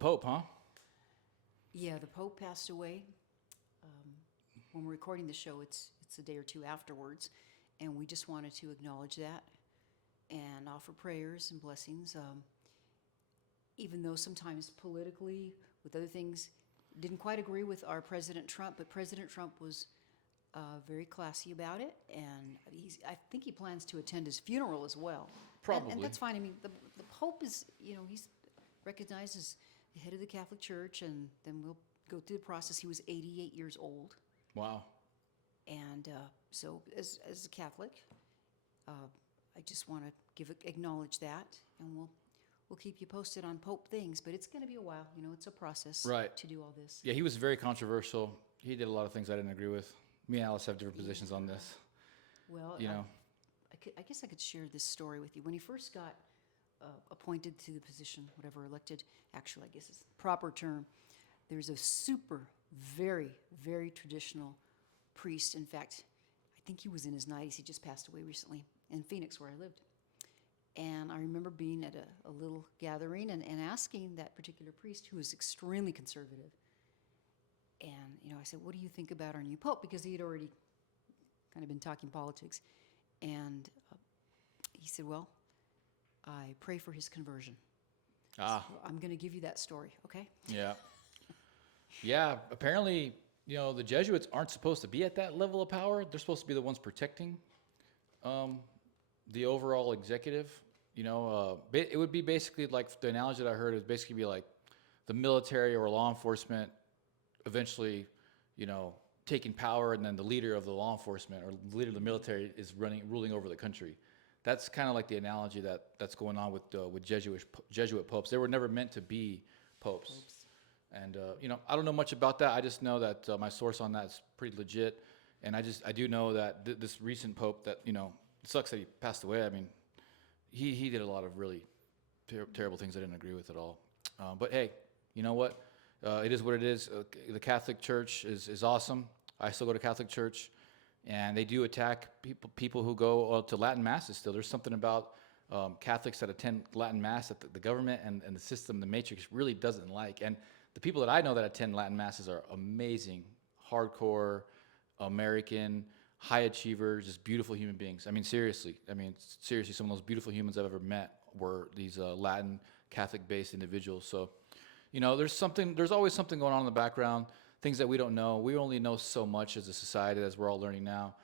Pope, huh? Yeah, the Pope passed away. Um, when we're recording the show, it's a day or two afterwards, and we just wanted to acknowledge that and offer prayers and blessings. Even though sometimes politically, with other things, didn't quite agree with our President Trump, but President Trump was very classy about it, and I think he plans to attend his funeral as well. And Probably. that's fine. I mean, the Pope is, he's recognized as the head of the Catholic Church, and then we'll go through the process. He was 88 years old, Wow. and so as a Catholic, uh, I just want to acknowledge that, and we'll keep you posted on Pope things, but it's going to be a while. It's a process Right. to do all this. Yeah, he was very controversial. He did a lot of things I didn't agree with. Me and Alice have different positions on this. Well, You know. I guess I could share this story with you. When he first got appointed to the position, whatever, elected, actually, I guess is the proper term, there's a very, very traditional priest. In fact, I think he was in his 90s. He just passed away recently in Phoenix, where I lived. And I remember being at a little gathering and asking that particular priest, who was extremely conservative, and I said, "What do you think about our new pope?" Because he had already kind of been talking politics. And he said, "Well, I pray for his conversion." Ah, So I'm going to give you that story, okay? yeah. Yeah, apparently, the Jesuits aren't supposed to be at that level of power. They're supposed to be the ones protecting um, the overall executive. It would be basically like the analogy that I heard is basically be like the military or law enforcement eventually, taking power, and then the leader of the law enforcement or the leader of the military is ruling over the country. That's kind of like the analogy that's going on with Jesuit popes. They were never meant to be popes. And I don't know much about that. I just know that my source on that is pretty legit, and I do know that this recent pope that it sucks that he passed away. I mean, he did a lot of really terrible things I didn't agree with at all. But hey, you know what? It is what it is. The Catholic Church is awesome. I still go to Catholic Church, and they do attack people who go to Latin masses. Still, there's something about Catholics that attend Latin mass that the government and the system, the matrix, really doesn't like. And the people that I know that attend Latin masses are amazing, hardcore, American, high achievers, just beautiful human beings. I mean, seriously, some of those beautiful humans I've ever met were these Latin Catholic-based individuals. So, there's always something going on in the background, things that we don't know. We only know so much as a society, as we're all learning now.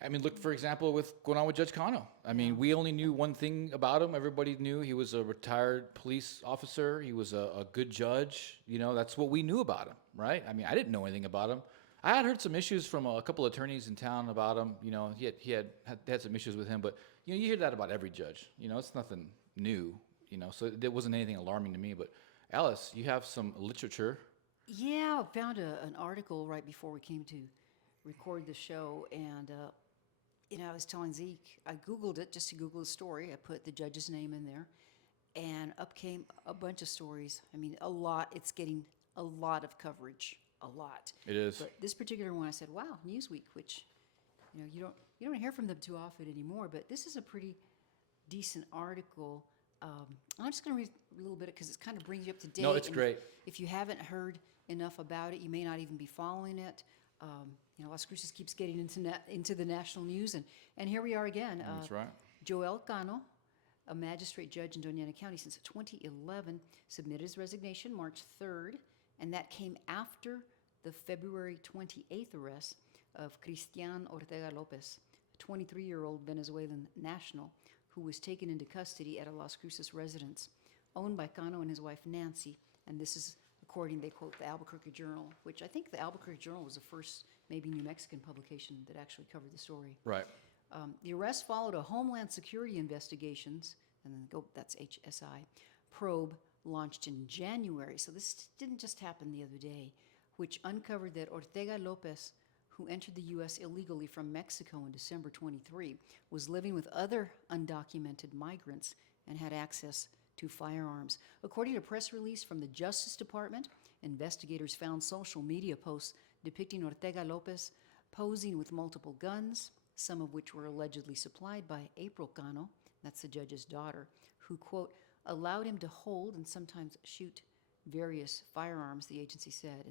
I mean, look, for example, with going on with Judge Cano. I mean, we only knew one thing about him. Everybody knew he was a retired police officer. He was a good judge. That's what we knew about him, right? I mean, I didn't know anything about him. I had heard some issues from a couple of attorneys in town about him. He had some issues with him, but you hear that about every judge. It's nothing new. So it wasn't anything alarming to me. But Alice, you have some literature. Yeah, I found an article right before we came to record the show, and I was telling Zeke, I Googled it just to Google the story. I put the judge's name in there, and up came a bunch of stories. I mean, a lot. It's getting a lot of coverage, a lot. It is. But this particular one, I said, "Wow, Newsweek," which you don't hear from them too often anymore. But this is a pretty decent article. I'm just going to read a little bit because it kind of brings you up to date. No, it's and great. If you haven't heard enough about it, you may not even be following it. Las Cruces keeps getting into the national news, and here we are again. That's right. Joel Cano, a magistrate judge in Doña Ana County since 2011, submitted his resignation March 3rd, and that came after the February 28th arrest of Cristian Ortega Lopez, a 23-year-old Venezuelan national who was taken into custody at a Las Cruces residence owned by Cano and his wife Nancy. And this is according, they quote the Albuquerque Journal, which I think the Albuquerque Journal was the first maybe New Mexican publication that actually covered the story. Right. The arrest followed a Homeland Security investigations, and then that's HSI, probe launched in January. So this didn't just happen the other day, which uncovered that Ortega Lopez, who entered the U.S. illegally from Mexico in December 23, was living with other undocumented migrants and had access to firearms. According to a press release from the Justice Department, investigators found social media posts depicting Ortega Lopez posing with multiple guns, some of which were allegedly supplied by April Cano, that's the judge's daughter, who, quote, allowed him to hold and sometimes shoot various firearms, the agency said.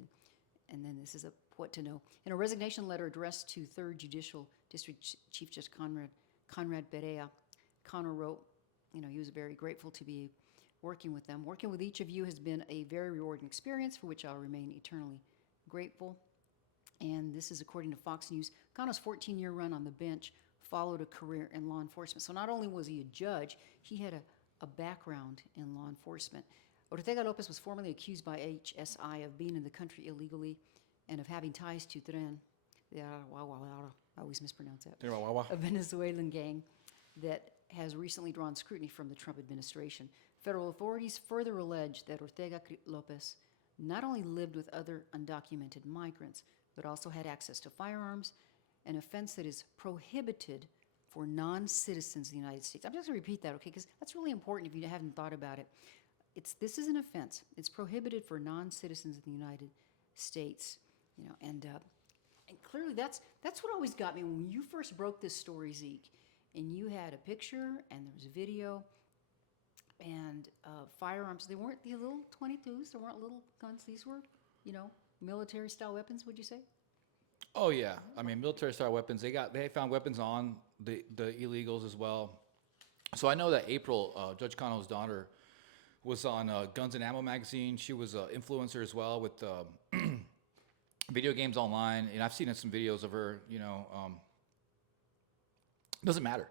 And then this is what to know. In a resignation letter addressed to 3rd Judicial District Chief Judge Conrad Perea, Cano wrote, he was very grateful to be working with them. Working with each of you has been a very rewarding experience for which I'll remain eternally grateful. And this is according to Fox News. Cano's 14-year run on the bench followed a career in law enforcement. So not only was he a judge, he had a background in law enforcement. Ortega Lopez was formerly accused by HSI of being in the country illegally and of having ties to Tren, I always mispronounce that, a Venezuelan gang that has recently drawn scrutiny from the Trump administration. Federal authorities further allege that Ortega Lopez not only lived with other undocumented migrants, but also had access to firearms, an offense that is prohibited for non-citizens of the United States. I'm just going to repeat that, okay, because that's really important if you haven't thought about it. This is an offense. It's prohibited for non-citizens of the United States, and clearly that's what always got me when you first broke this story, Zeke, and you had a picture and there was a video and firearms. They weren't the little 22s. There weren't little guns. These were, military-style weapons. Would you say? Oh yeah, I mean military-style weapons. They found weapons on the illegals as well. So I know that April, Judge Cano's daughter, was on Guns and Ammo magazine. She was an influencer as well with video games online, and I've seen some videos of her. Doesn't matter.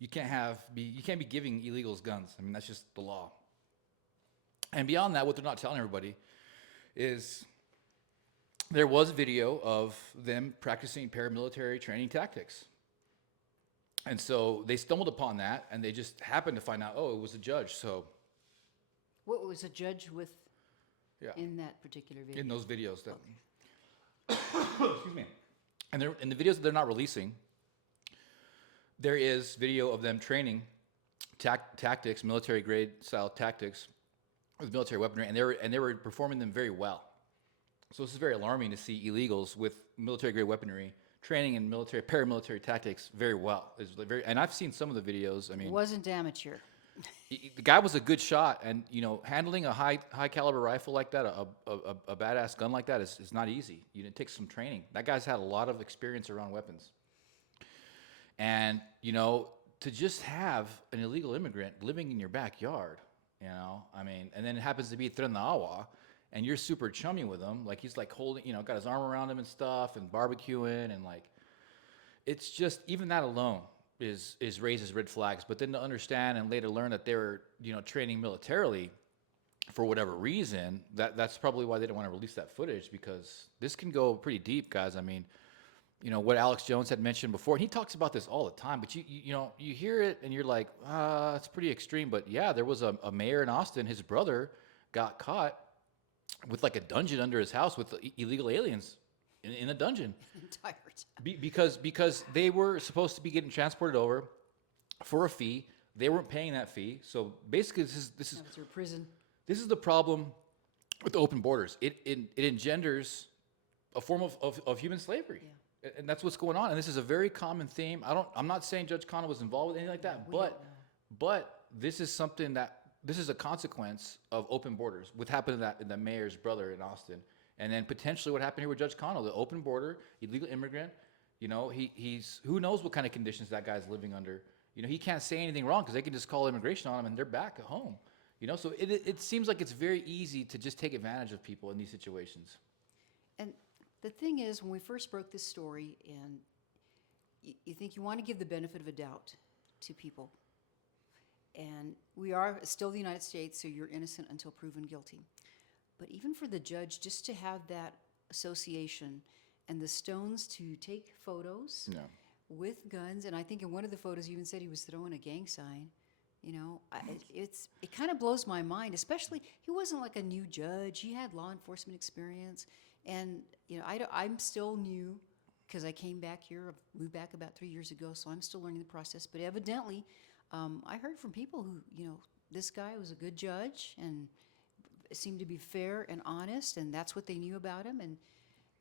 You can't be giving illegals guns. I mean, that's just the law. And beyond that, what they're not telling everybody is there was video of them practicing paramilitary training tactics. And so they stumbled upon that, and they just happened to find out, it was a judge. So what was a judge with yeah, in that particular video? in those videos. That, excuse me. And in the videos that they're not releasing, there is video of them training tactics, military grade style tactics with military weaponry, and they were performing them very well. So this is very alarming to see illegals with military grade weaponry training in paramilitary tactics very well. And I've seen some of the videos. I mean, it wasn't amateur. The guy was a good shot, and handling a high caliber rifle like that, a badass gun like that is not easy. It takes some training. That guy's had a lot of experience around weapons. And, to just have an illegal immigrant living in your backyard, I mean, and then it happens to be Trinawa, and you're super chummy with him. Like, he's like holding, got his arm around him and stuff and barbecuing. And like, it's just, even that alone is raises red flags. But then to understand and later learn that they were, training militarily for whatever reason, that's probably why they didn't want to release that footage, because this can go pretty deep, guys. I mean, what Alex Jones had mentioned before, and he talks about this all the time, but you hear it and you're like, it's pretty extreme. But yeah, there was a mayor in Austin, his brother got caught with like a dungeon under his house with illegal aliens in a dungeon. Entire time. Because they were supposed to be getting transported over for a fee. They weren't paying that fee. So basically this is through prison. This is the problem with open borders. It engenders a form of human slavery. Yeah. And that's what's going on. And this is a very common theme. I'm not saying Judge Cano was involved with anything like that, but this is something this is a consequence of open borders. What happened to the mayor's brother in Austin, and then potentially what happened here with Judge Cano, the open border, illegal immigrant. He's who knows what kind of conditions that guy's living under. He can't say anything wrong because they can just call immigration on him and they're back at home. So it seems like it's very easy to just take advantage of people in these situations. And the thing is, when we first broke this story, and you think you want to give the benefit of a doubt to people, and we are still the United States, so you're innocent until proven guilty. But even for the judge, just to have that association and the Stones to take photos with guns, and I think in one of the photos he even said he was throwing a gang sign. It kind of blows my mind, especially he wasn't like a new judge. He had law enforcement experience. And, I'm still new because I came back here, moved back about 3 years ago, so I'm still learning the process. But evidently, I heard from people who, this guy was a good judge and seemed to be fair and honest, and that's what they knew about him.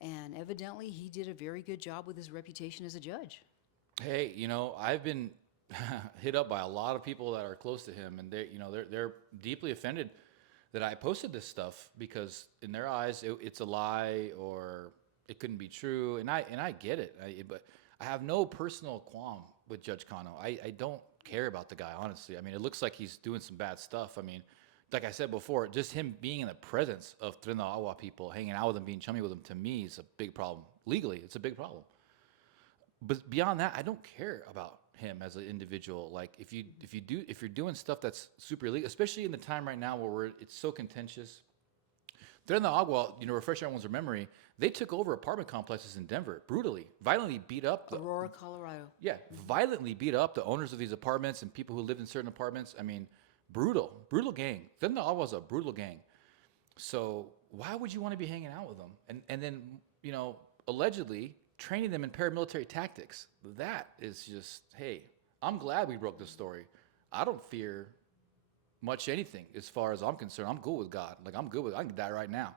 And evidently, he did a very good job with his reputation as a judge. Hey, I've been hit up by a lot of people that are close to him, and they're deeply offended that I posted this stuff because in their eyes it's a lie or it couldn't be true, and I get it. But I have no personal qualm with Judge Cano. I don't care about the guy, honestly. I mean, it looks like he's doing some bad stuff. I mean, like I said before, just him being in the presence of Tren de Agua people, hanging out with them, being chummy with them, to me is a big problem. Legally, it's a big problem. But beyond that, I don't care about him as an individual. Like if you're doing stuff that's super illegal, especially in the time right now where it's so contentious. Tren de Agua, refresh everyone's memory, they took over apartment complexes in Denver brutally, violently beat up Aurora, Colorado. yeah, violently beat up the owners of these apartments and people who lived in certain apartments. I mean, brutal gang. Tren de Agua was a brutal gang. So why would you want to be hanging out with them? And then, allegedly training them in paramilitary tactics. That is just, hey, I'm glad we broke this story. I don't fear much anything as far as I'm concerned. I'm good with God. Like I can die right now.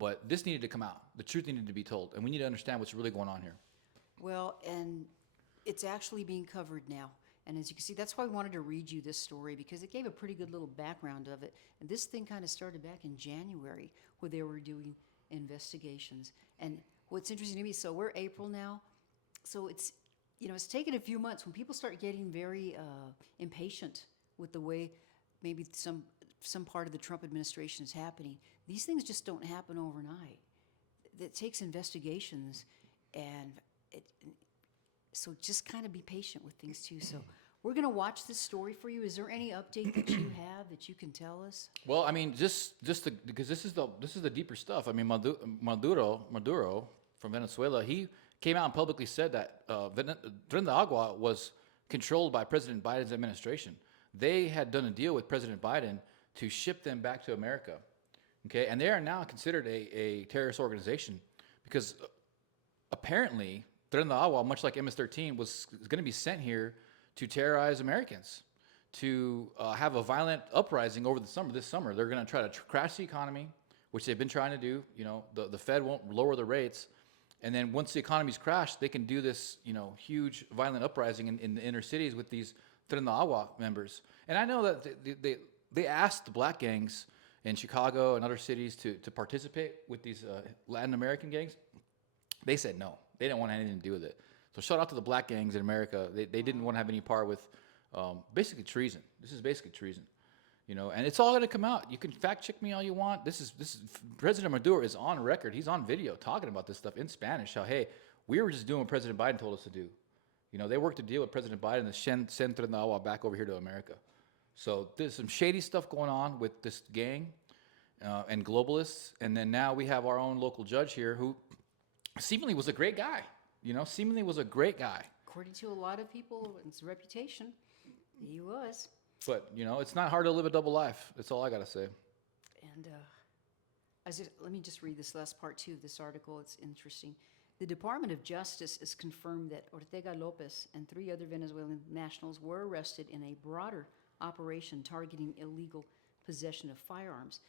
But this needed to come out. The truth needed to be told. And we need to understand what's really going on here. Well, and it's actually being covered now. And as you can see, that's why I wanted to read you this story, because it gave a pretty good little background of it. And this thing kind of started back in January, where they were doing investigations. And what's interesting to me, so we're April now, so it's taken a few months. When people start getting very impatient with the way maybe some part of the Trump administration is happening, these things just don't happen overnight. It takes investigations, and so just kind of be patient with things too. So we're going to watch this story for you. Is there any update that you have that you can tell us? Well, I mean, because this is the deeper stuff. I mean, Maduro from Venezuela, he came out and publicly said that Tren de Agua was controlled by President Biden's administration. They had done a deal with President Biden to ship them back to America. Okay, and they are now considered a terrorist organization because apparently Tren de Agua, much like MS-13, was going to be sent here to terrorize Americans, to have a violent uprising over this summer. They're going to try to crash the economy, which they've been trying to do. The Fed won't lower the rates. And then once the economy's crashed, they can do this, huge violent uprising in the inner cities with these Tren de Agua members. And I know that they asked the black gangs in Chicago and other cities to participate with these Latin American gangs. They said no. They didn't want anything to do with it. So shout out to the black gangs in America. They didn't want to have any part with basically treason. This is basically treason. And it's all going to come out. You can fact check me all you want. This is President Maduro is on record. He's on video talking about this stuff in Spanish. How, hey, we were just doing what President Biden told us to do. They worked a deal with President Biden to send Tren de Agua back over here to America. So there's some shady stuff going on with this gang and globalists. And then now we have our own local judge here who seemingly was a great guy. Seemingly was a great guy. According to a lot of people, it's reputation. He was. But, it's not hard to live a double life. That's all I got to say. And let me just read this last part, too, of this article. It's interesting. The Department of Justice has confirmed that Ortega Lopez and 3 other Venezuelan nationals were arrested in a broader operation targeting illegal possession of firearms.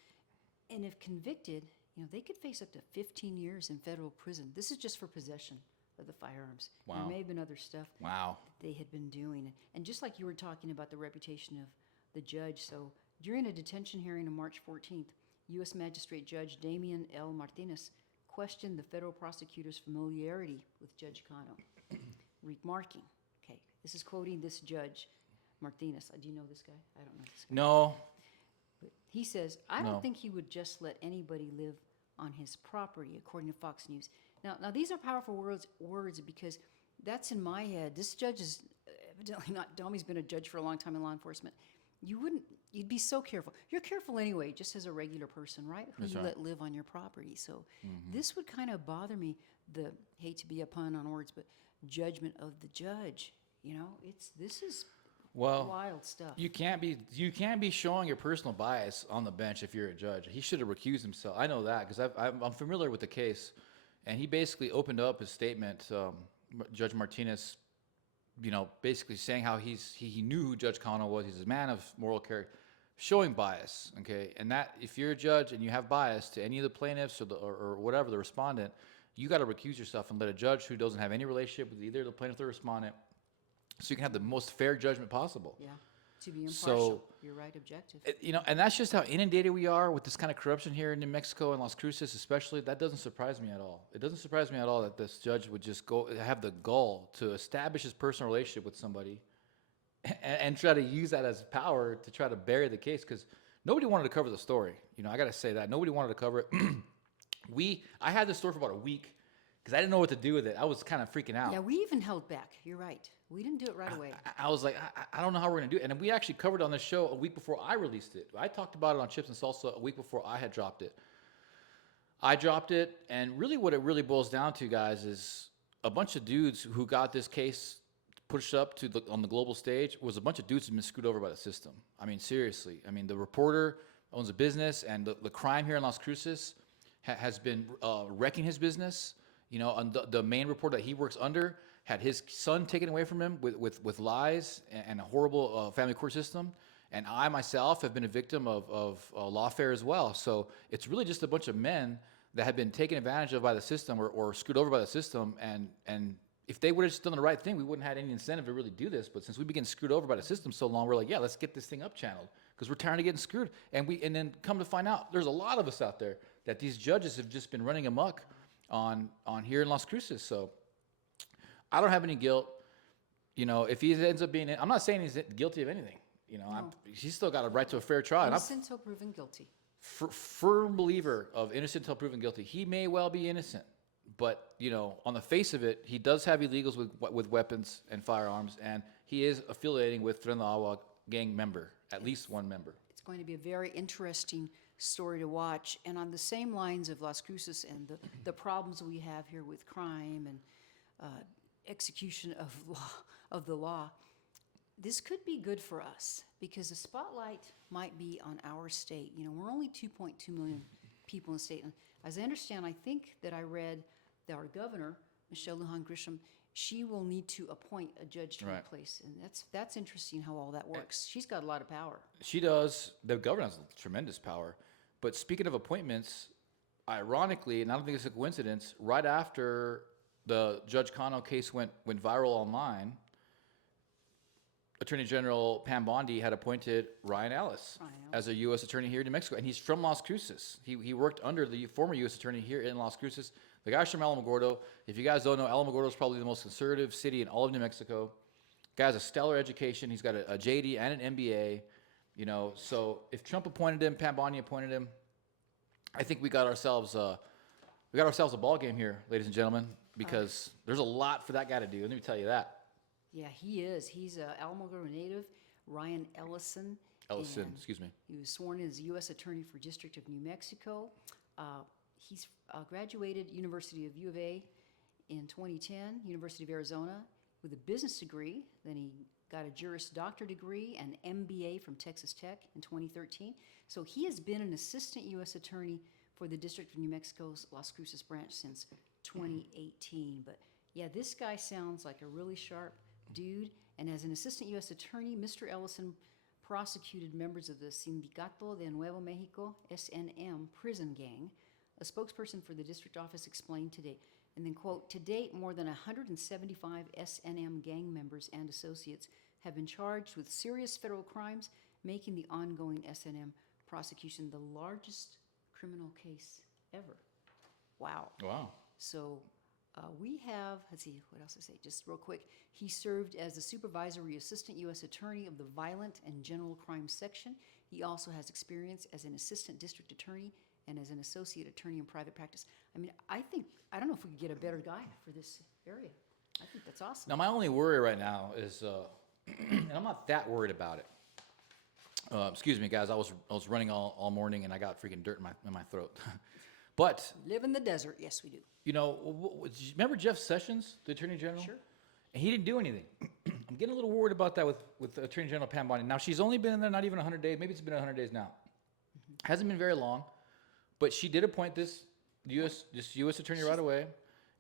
And if convicted, they could face up to 15 years in federal prison. This is just for possession of the firearms. Wow. There may have been other stuff Wow. they had been doing. And just like you were talking about the reputation of the judge, so during a detention hearing on March 14th, U.S. Magistrate Judge Damian L. Martinez questioned the federal prosecutor's familiarity with Judge Cano, remarking, okay, this is quoting this judge, Martinez. Do you know this guy? I don't know this guy. No. But he says, I don't No. think he would just let anybody live on his property, according to Fox News. Now these are powerful words because that's in my head. This judge is evidently not dumb. He's been a judge for a long time in law enforcement. You'd be so careful. You're careful anyway, just as a regular person, right? Who That's you right. let live on your property. So this would kind of bother me, hate to be a pun on words, but judgment of the judge. This is wild stuff. You can't be showing your personal bias on the bench if you're a judge. He should have recused himself. I know that because I'm familiar with the case, and he basically opened up his statement. Judge Martinez, basically saying how he knew who Judge Cano was. He's a man of moral character, showing bias. Okay, and that if you're a judge and you have bias to any of the plaintiffs or whatever the respondent, you got to recuse yourself and let a judge who doesn't have any relationship with either the plaintiff or the respondent, so you can have the most fair judgment possible. Yeah. To be impartial. So, You're right, objective. and that's just how inundated we are with this kind of corruption here in New Mexico and Las Cruces, especially. That doesn't surprise me at all. It doesn't surprise me at all that this judge would just have the gall to establish his personal relationship with somebody and try to use that as power to try to bury the case, because nobody wanted to cover the story. I got to say that nobody wanted to cover it. I had this story for about a week because I didn't know what to do with it. I was kind of freaking out. Yeah, we even held back. You're right. We didn't do it right away. I was like, I don't know how we're going to do it. And we actually covered it on the show a week before I released it. I talked about it on Chips and Salsa a week before I had dropped it. I dropped it, and really what it really boils down to, guys, is a bunch of dudes who got this case pushed up on the global stage was a bunch of dudes who've been screwed over by the system. I mean, seriously. I mean, the reporter owns a business, and the crime here in Las Cruces has been wrecking his business. And the main reporter that he works under had his son taken away from him with lies and a horrible family court system. And I myself have been a victim of lawfare as well. So it's really just a bunch of men that have been taken advantage of by the system or screwed over by the system. And if they would have just done the right thing, we wouldn't have had any incentive to really do this. But since we've been getting screwed over by the system so long, we're like, yeah, let's get this thing up channeled because we're tired of getting screwed. And then come to find out, there's a lot of us out there that these judges have just been running amok on here in Las Cruces. So I don't have any guilt. If he ends up being, I'm not saying he's guilty of anything. No. He's still got a right to a fair trial. Innocent until proven guilty. Firm believer of innocent until proven guilty. He may well be innocent, but on the face of it, he does have illegals with weapons and firearms, and he is affiliating with Tren de Agua gang member, at least one member. It's going to be a very interesting story to watch. And on the same lines of Las Cruces and the problems we have here with crime and execution of the law, this could be good for us because the spotlight might be on our state. We're only 2.2 million people in the state. And as I understand, I think that I read that our governor, Michelle Lujan Grisham, she will need to appoint a judge to replace. And that's interesting how all that works. She's got a lot of power. She does. The governor has tremendous power. But speaking of appointments, ironically, and I don't think it's a coincidence, right after the Judge Cano case went viral online, Attorney General Pam Bondi had appointed Ryan Ellis as a U.S. attorney here in New Mexico, and he's from Las Cruces. He worked under the former U.S. attorney here in Las Cruces. The guy's from Alamogordo. If you guys don't know, Alamogordo is probably the most conservative city in all of New Mexico. Guy has a stellar education. He's got a JD and an MBA. So if Trump appointed him, Pam Bondi appointed him, I think we got ourselves a ball game here, ladies and gentlemen, because there's a lot for that guy to do. Let me tell you that. Yeah, he is. He's a Alamogordo native, Ryan Ellison. Excuse me. He was sworn in as U.S. Attorney for District of New Mexico. He's graduated University of U of A in 2010, University of Arizona with a business degree. Then he got a Juris Doctor degree and MBA from Texas Tech in 2013. So he has been an assistant U.S. Attorney for the District of New Mexico's Las Cruces branch since 2018. But yeah, this guy sounds like a really sharp dude. And as an assistant U.S. attorney, Mr. Ellison prosecuted members of the Sindicato de Nuevo Mexico, SNM, prison gang. A spokesperson for the district office explained today, and then, quote, to date, more than 175 SNM gang members and associates have been charged with serious federal crimes, making the ongoing SNM prosecution the largest criminal case ever. Wow. So we have, let's see, what else to say? Just real quick, he served as the supervisory assistant U.S. attorney of the Violent and General Crime Section. He also has experience as an assistant district attorney and as an associate attorney in private practice. I mean, I don't know if we could get a better guy for this area. I think that's awesome. Now, my only worry right now is, and I'm not that worried about it. Excuse me, guys. I was running all morning and I got freaking dirt in my throat. But live in the desert, yes, we do. Remember Jeff Sessions, the Attorney General? Sure. And he didn't do anything. I'm getting a little worried about that with Attorney General Pam Bondi. Now, she's only been in there not even 100 days. Maybe it's been 100 days now. Hasn't been very long. But she did appoint this U.S. attorney right away.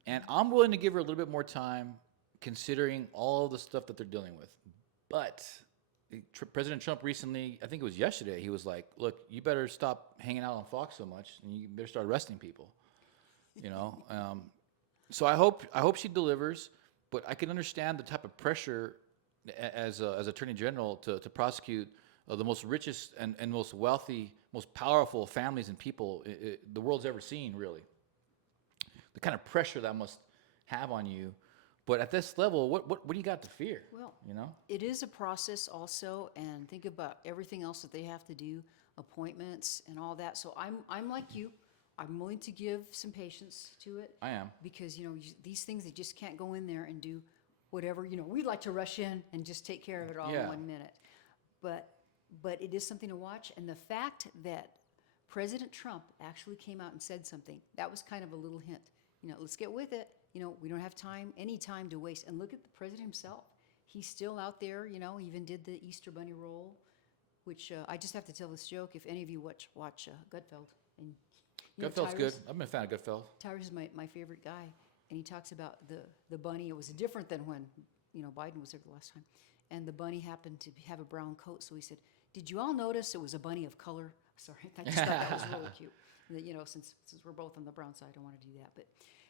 And I'm willing to give her a little bit more time considering all the stuff that they're dealing with. But President Trump recently, I think it was yesterday, he was like, look, you better stop hanging out on Fox so much and you better start arresting people. So I hope she delivers, but I can understand the type of pressure as Attorney General to prosecute the most richest and most wealthy, most powerful families and people the world's ever seen, really. The kind of pressure that must have on you. But at this level, what do you got to fear? Well, You know? it is a process also, and think about everything else that they have to do, appointments and all that. So I'm like you. I'm willing to give some patience to it. I am. Because, these things, they just can't go in there and do whatever, we'd like to rush in and just take care of it all in Yeah. 1 minute. But it is something to watch. And the fact that President Trump actually came out and said something, that was kind of a little hint. Let's get with it. We don't have any time to waste. And look at the president himself. He's still out there, he even did the Easter Bunny roll, which I just have to tell this joke. If any of you watch Gutfeld. And, Gutfeld's good. Tyrus- I've been a fan of Gutfeld. Tyrus is my favorite guy, and he talks about the bunny. It was different than when Biden was there the last time, and the bunny happened to have a brown coat. So he said, "Did you all notice it was a bunny of color?" Sorry, I just thought that was really cute. And since we're both on the brown side, I want to do that. But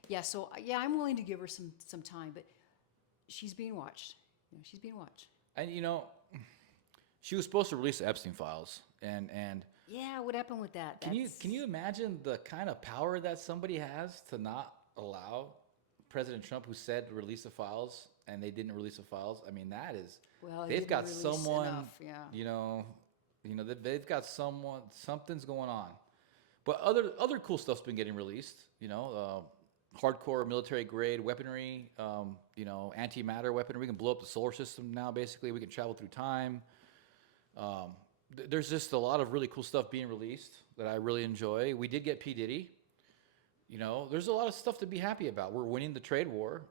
yeah, so yeah, I'm willing to give her some time, but she's being watched. She's being watched. And she was supposed to release the Epstein files, and Yeah, what happened with that? can you imagine the kind of power that somebody has to not allow President Trump, who said release the files, and they didn't release the files? I mean, that is Well, he they've didn't got release someone, enough, yeah. They've got something's going on. But other cool stuff's been getting released. Hardcore military grade weaponry. Antimatter weaponry. We can blow up the solar system now. Basically, we can travel through time. There's just a lot of really cool stuff being released that I really enjoy. We did get P. Diddy. There's a lot of stuff to be happy about. We're winning the trade war.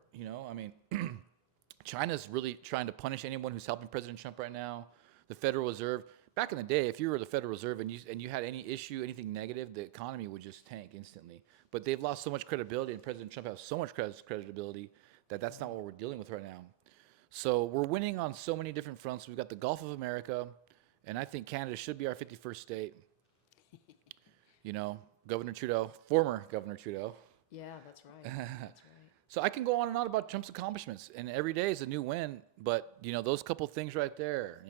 China's really trying to punish anyone who's helping President Trump right now. The Federal Reserve. Back in the day, if you were the Federal Reserve and you had any issue, anything negative, the economy would just tank instantly. But they've lost so much credibility, and President Trump has so much credibility that that's not what we're dealing with right now. So we're winning on so many different fronts. We've got the Gulf of America, and I think Canada should be our 51st state. Governor Trudeau, former Governor Trudeau. Yeah, that's right. That's right. So I can go on and on about Trump's accomplishments, and every day is a new win. But those couple things right there,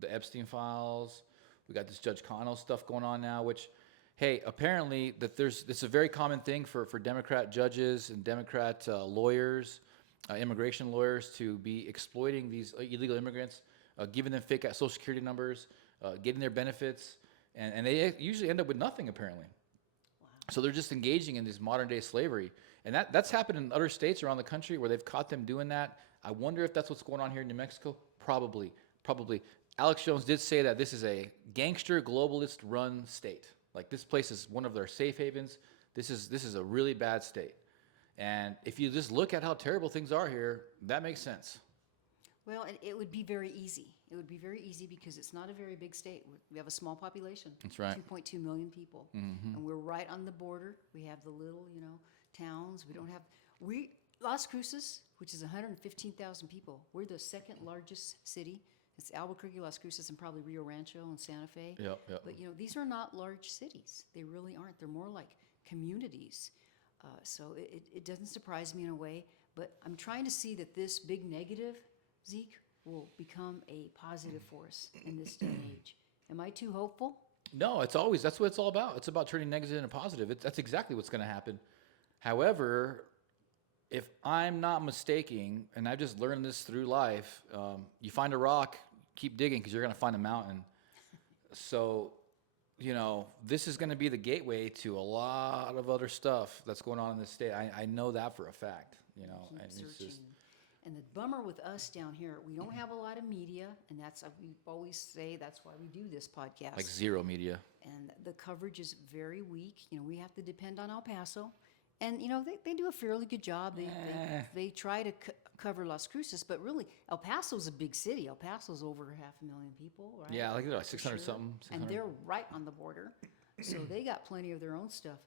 the Epstein files. We got this Judge Cano stuff going on now, which, hey, apparently it's a very common thing for Democrat judges and Democrat lawyers, immigration lawyers, to be exploiting these illegal immigrants, giving them fake social security numbers, getting their benefits, and they usually end up with nothing, apparently. Wow. So they're just engaging in this modern day slavery. And that's happened in other states around the country where they've caught them doing that. I wonder if that's what's going on here in New Mexico. Probably. Alex Jones did say that this is a gangster, globalist-run state. Like, this place is one of their safe havens. This is a really bad state. And if you just look at how terrible things are here, that makes sense. Well, it would be very easy. It would be very easy because it's not a very big state. We have a small population. That's right. 2.2 million people. Mm-hmm. And we're right on the border. We have the little, towns. Las Cruces, which is 115,000 people. We're the second largest city. It's Albuquerque, Las Cruces, and probably Rio Rancho and Santa Fe. Yep. But, these are not large cities. They really aren't. They're more like communities. So it doesn't surprise me in a way. But I'm trying to see that this big negative, Zeke, will become a positive force in this day and age. Am I too hopeful? No, that's what it's all about. It's about turning negative into positive. That's exactly what's going to happen. However, if I'm not mistaken, and I've just learned this through life, you find a rock, keep digging, because you're going to find a mountain. So, this is going to be the gateway to a lot of other stuff that's going on in this state. I know that for a fact. Keep And it's searching. just, And the bummer with us down here, we don't have a lot of media, and we always say that's why we do this podcast. like zero media. And the coverage is very weak. We have to depend on El Paso. And, they do a fairly good job. They try to cover Las Cruces, but really, El Paso's a big city. El Paso's over 500,000 people, right? Yeah, like For 600 something. And 600. they're right on the border. So they got plenty of their own stuff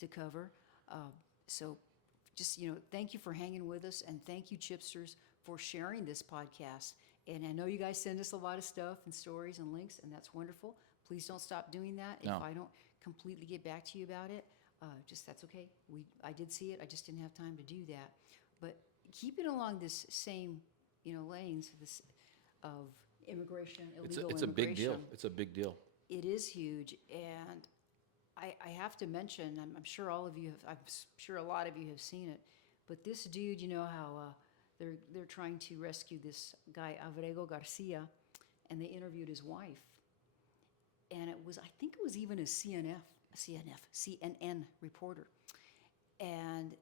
to cover. So just, thank you for hanging with us. And thank you, Chipsters, for sharing this podcast. And I know you guys send us a lot of stuff and stories and links, and that's wonderful. Please don't stop doing that. No. If I don't completely get back to you about it, that's okay. I did see it. I just didn't have time to do that. But keep it along this same, lanes of immigration, It's illegal it's a big deal. immigration. It's a big deal. It is huge, and I have to mention, I'm sure all of you have, I'm sure a lot of you have seen it, but this dude, you know how they're trying to rescue this guy Abrego Garcia, and they interviewed his wife, and I think it was even a CNN reporter, and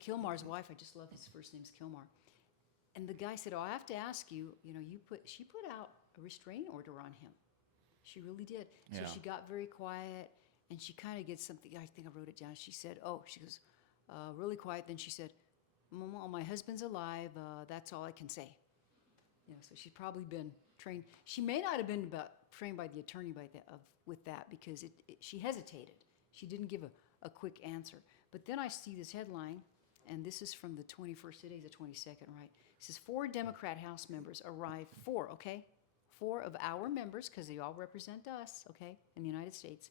Kilmar's wife, I just love his first name's Kilmar, and the guy said, "Oh, I have to ask you, she put out a restraining order on him." She really did. So Yeah. she got very quiet, and she kind of gets something. I think I wrote it down. She said, "Oh," she goes, really quiet. Then she said, "Mama, my husband's alive. That's all I can say." So she's probably been trained. She may not have been trained by the attorney with that because she hesitated. She didn't give a quick answer. But then I see this headline, and this is from the 21st. Today's the 22nd, right? It says 4 Democrat House members arrive. 4, okay? 4 of our members, because they all represent us, okay, in the United States,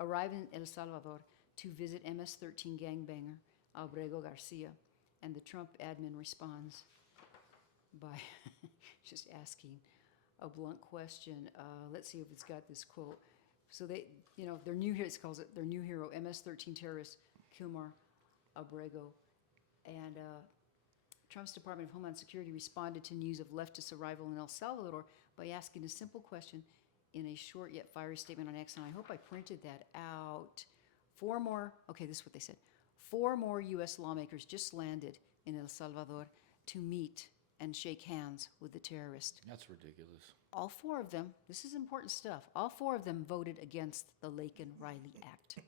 arrive in El Salvador to visit MS-13 gangbanger Abrego Garcia. And the Trump admin responds by just asking a blunt question. Let's see if it's got this quote. So their new hero, it calls it their new hero, MS-13 terrorist Kilmar Abrego. And Trump's Department of Homeland Security responded to news of leftist arrival in El Salvador by asking a simple question in a short yet fiery statement on X, and I hope I printed that out. This is what they said. 4 more U.S. lawmakers just landed in El Salvador to meet and shake hands with the terrorist. That's ridiculous. All 4 of them, this is important stuff, all 4 of them voted against the Laken-Riley Act.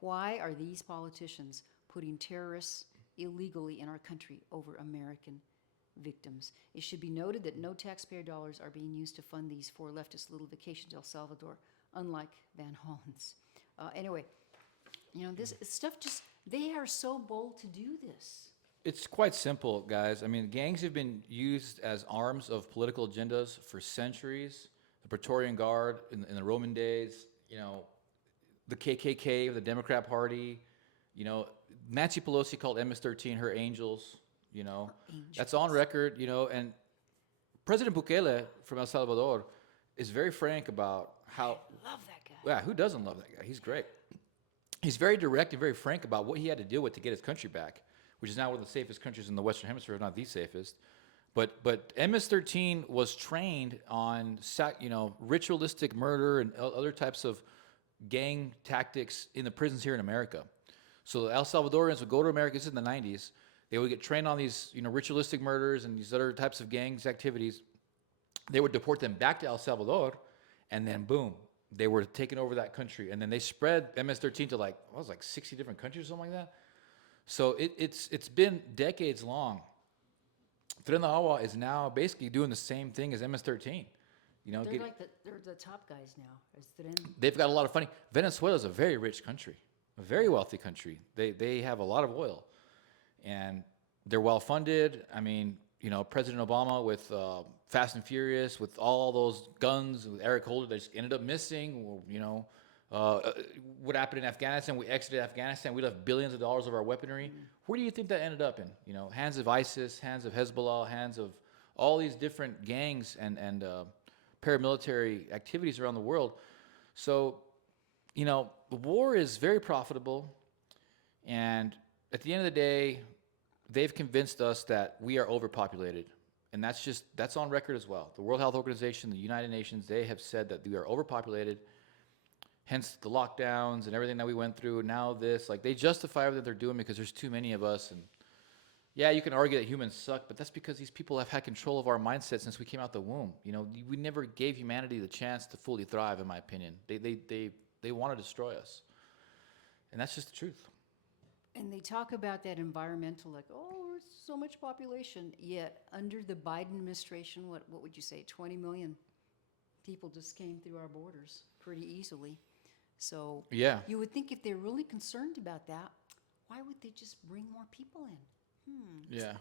Why are these politicians putting terrorists illegally in our country over American victims? It should be noted that no taxpayer dollars are being used to fund these 4 leftist little vacations to El Salvador, unlike Van Hollen's. Anyway, this stuff they are so bold to do this. It's quite simple, guys. I mean, gangs have been used as arms of political agendas for centuries. The Praetorian Guard in the Roman days, the KKK, the Democrat Party, Nancy Pelosi called MS-13 her angels, That's on record, and President Bukele from El Salvador is very frank about how... I love that guy. Yeah, who doesn't love that guy? He's great. He's very direct and very frank about what he had to deal with to get his country back, which is now one of the safest countries in the Western Hemisphere, if not the safest. But MS-13 was trained on ritualistic murder and other types of gang tactics in the prisons here in America. So the El Salvadorians would go to America, this is in the 90s, they would get trained on these ritualistic murders and these other types of gangs activities. They would deport them back to El Salvador, and then boom, they were taking over that country. And then they spread MS-13 to like 60 different countries or something like that. So it's been decades long. Tren de Agua is now basically doing the same thing as MS-13. They're they're the top guys now. They've got a lot of funding. Venezuela is a very rich country, a very wealthy country. They have a lot of oil, and they're well funded. I mean, President Obama with Fast and Furious, with all those guns, with Eric Holder, they just ended up missing. What happened in Afghanistan? We exited Afghanistan. We left billions of dollars of our weaponry. Where do you think that ended up in? Hands of ISIS, hands of Hezbollah, hands of all these different gangs and paramilitary activities around the world. So, the war is very profitable, and at the end of the day, they've convinced us that we are overpopulated, and that's on record as well. The World Health Organization, the United Nations, they have said that we are overpopulated, hence the lockdowns and everything that we went through. Now they justify everything they're doing because there's too many of us. And yeah, you can argue that humans suck, but that's because these people have had control of our mindset since we came out the womb. We never gave humanity the chance to fully thrive, in my opinion. They want to destroy us, and that's just the truth. And they talk about that environmental, there's so much population. Yet under the Biden administration, what would you say, 20 million people just came through our borders pretty easily. So yeah, you would think if they're really concerned about that, why would they just bring more people in? Yeah.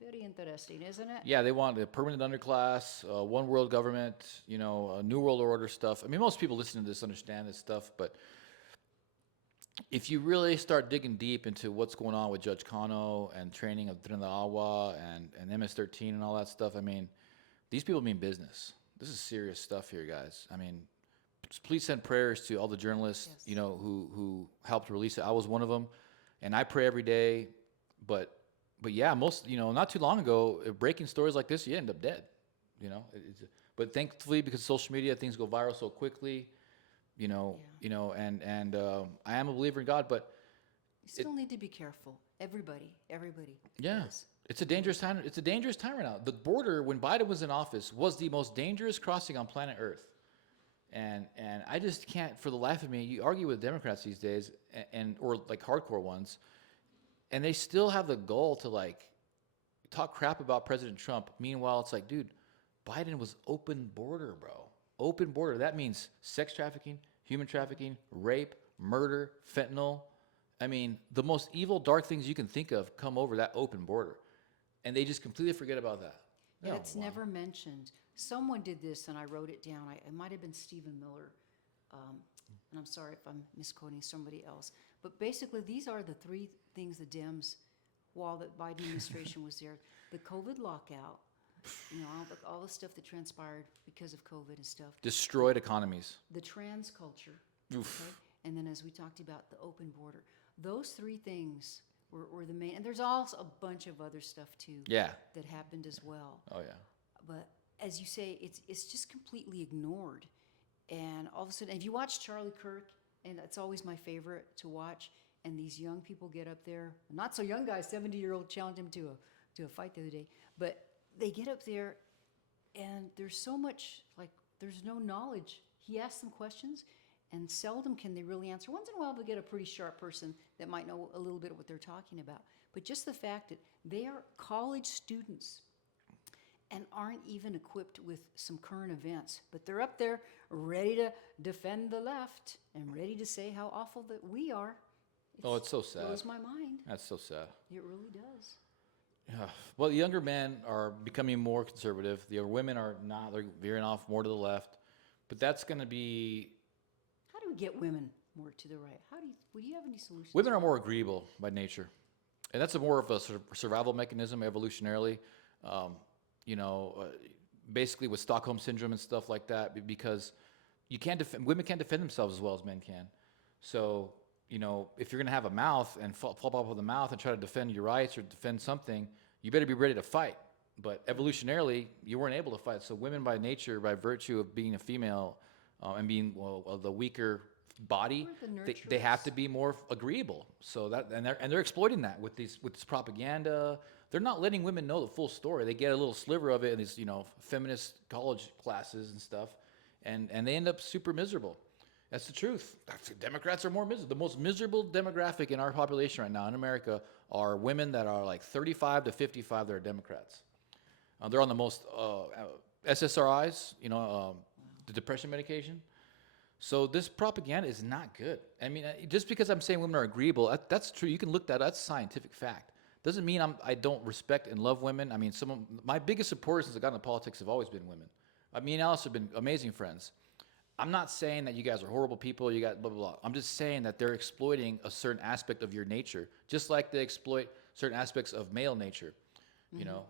Very interesting, isn't it? Yeah, they want a permanent underclass, one world government, a new world order stuff. I mean, most people listening to this understand this stuff, but if you really start digging deep into what's going on with Judge Cano and training of Trinidad Agua and MS-13 and all that stuff, I mean, these people mean business. This is serious stuff here, guys. I mean, please send prayers to all the journalists, Yes. you know, who helped release it. I was one of them, and I pray every day. But but yeah, most, you know, not too long ago, breaking stories like this, you end up dead. You know, but thankfully, because of social media, things go viral so quickly. Yeah. And I am a believer in God, but You still need to be careful. Everybody yeah, does. it's a dangerous time. It's a dangerous time right now. The border, when Biden was in office, was the most dangerous crossing on planet Earth. And I just can't, for the life of me, you argue with Democrats these days, and or like hardcore ones, and they still have the goal to like talk crap about President Trump. Meanwhile, it's like, dude, Biden was open border, bro. Open border. That means sex trafficking, human trafficking, rape, murder, fentanyl. I mean, the most evil, dark things you can think of come over that open border, and they just completely forget about that. Yeah, Oh, it's wow. never mentioned. Someone did this, and I wrote it down. It might have been Stephen Miller, um, and I'm sorry if I'm misquoting somebody else. But basically, these are the three things the Dems, while the Biden administration was there, the COVID lockout, you know, all the stuff that transpired because of COVID and stuff, Destroyed economies. the trans culture, Oof. okay, and then as we talked about, the open border. Those three things were the main, and there's also a bunch of other stuff too Yeah. that happened as well. Oh yeah. But as you say, it's just completely ignored. And all of a sudden, if you watch Charlie Kirk, and it's always my favorite to watch, and these young people get up there, not so young guys, 70-year-old challenged him to a fight the other day, but they get up there, and there's so much, like, there's no knowledge. He asks them questions, and seldom can they really answer. Once in a while, they'll get a pretty sharp person that might know a little bit of what they're talking about. But just the fact that they are college students and aren't even equipped with some current events, but they're up there ready to defend the left and ready to say how awful that we are. Oh, it's so sad. Blows my mind. That's so sad. It really does. Yeah. Well, the younger men are becoming more conservative. The younger women are not. They're veering off more to the left. But that's going to be. How do we get women more to the right? Would you have any solutions? Women are more agreeable by nature, and that's a more of a sort of survival mechanism evolutionarily. Um, you know, basically with Stockholm syndrome and stuff like that, because you can't women can't defend themselves as well as men can. So, you know, if you're going to have a mouth and flop up with a mouth and try to defend your rights or defend something, you better be ready to fight. But evolutionarily, you weren't able to fight. So women by nature, by virtue of being a female and being the weaker body, We're the they have nurturers. to be more agreeable. So that and they're exploiting that with this propaganda. They're not letting women know the full story. They get a little sliver of it in these, you know, feminist college classes and stuff, and they end up super miserable. That's the truth. Democrats are more miserable. The most miserable demographic in our population right now in America are women that are like 35 to 55 that are Democrats. They're on the most SSRIs, you know, the depression medication. So this propaganda is not good. I mean, just because I'm saying women are agreeable, that's true. You can look that. That's scientific fact. Doesn't mean I don't respect and love women. I mean, some of my biggest supporters since I got into politics have always been women. Me and Alice have been amazing friends. I'm not saying that you guys are horrible people. You got blah blah blah. I'm just saying that they're exploiting a certain aspect of your nature, just like they exploit certain aspects of male nature. You know,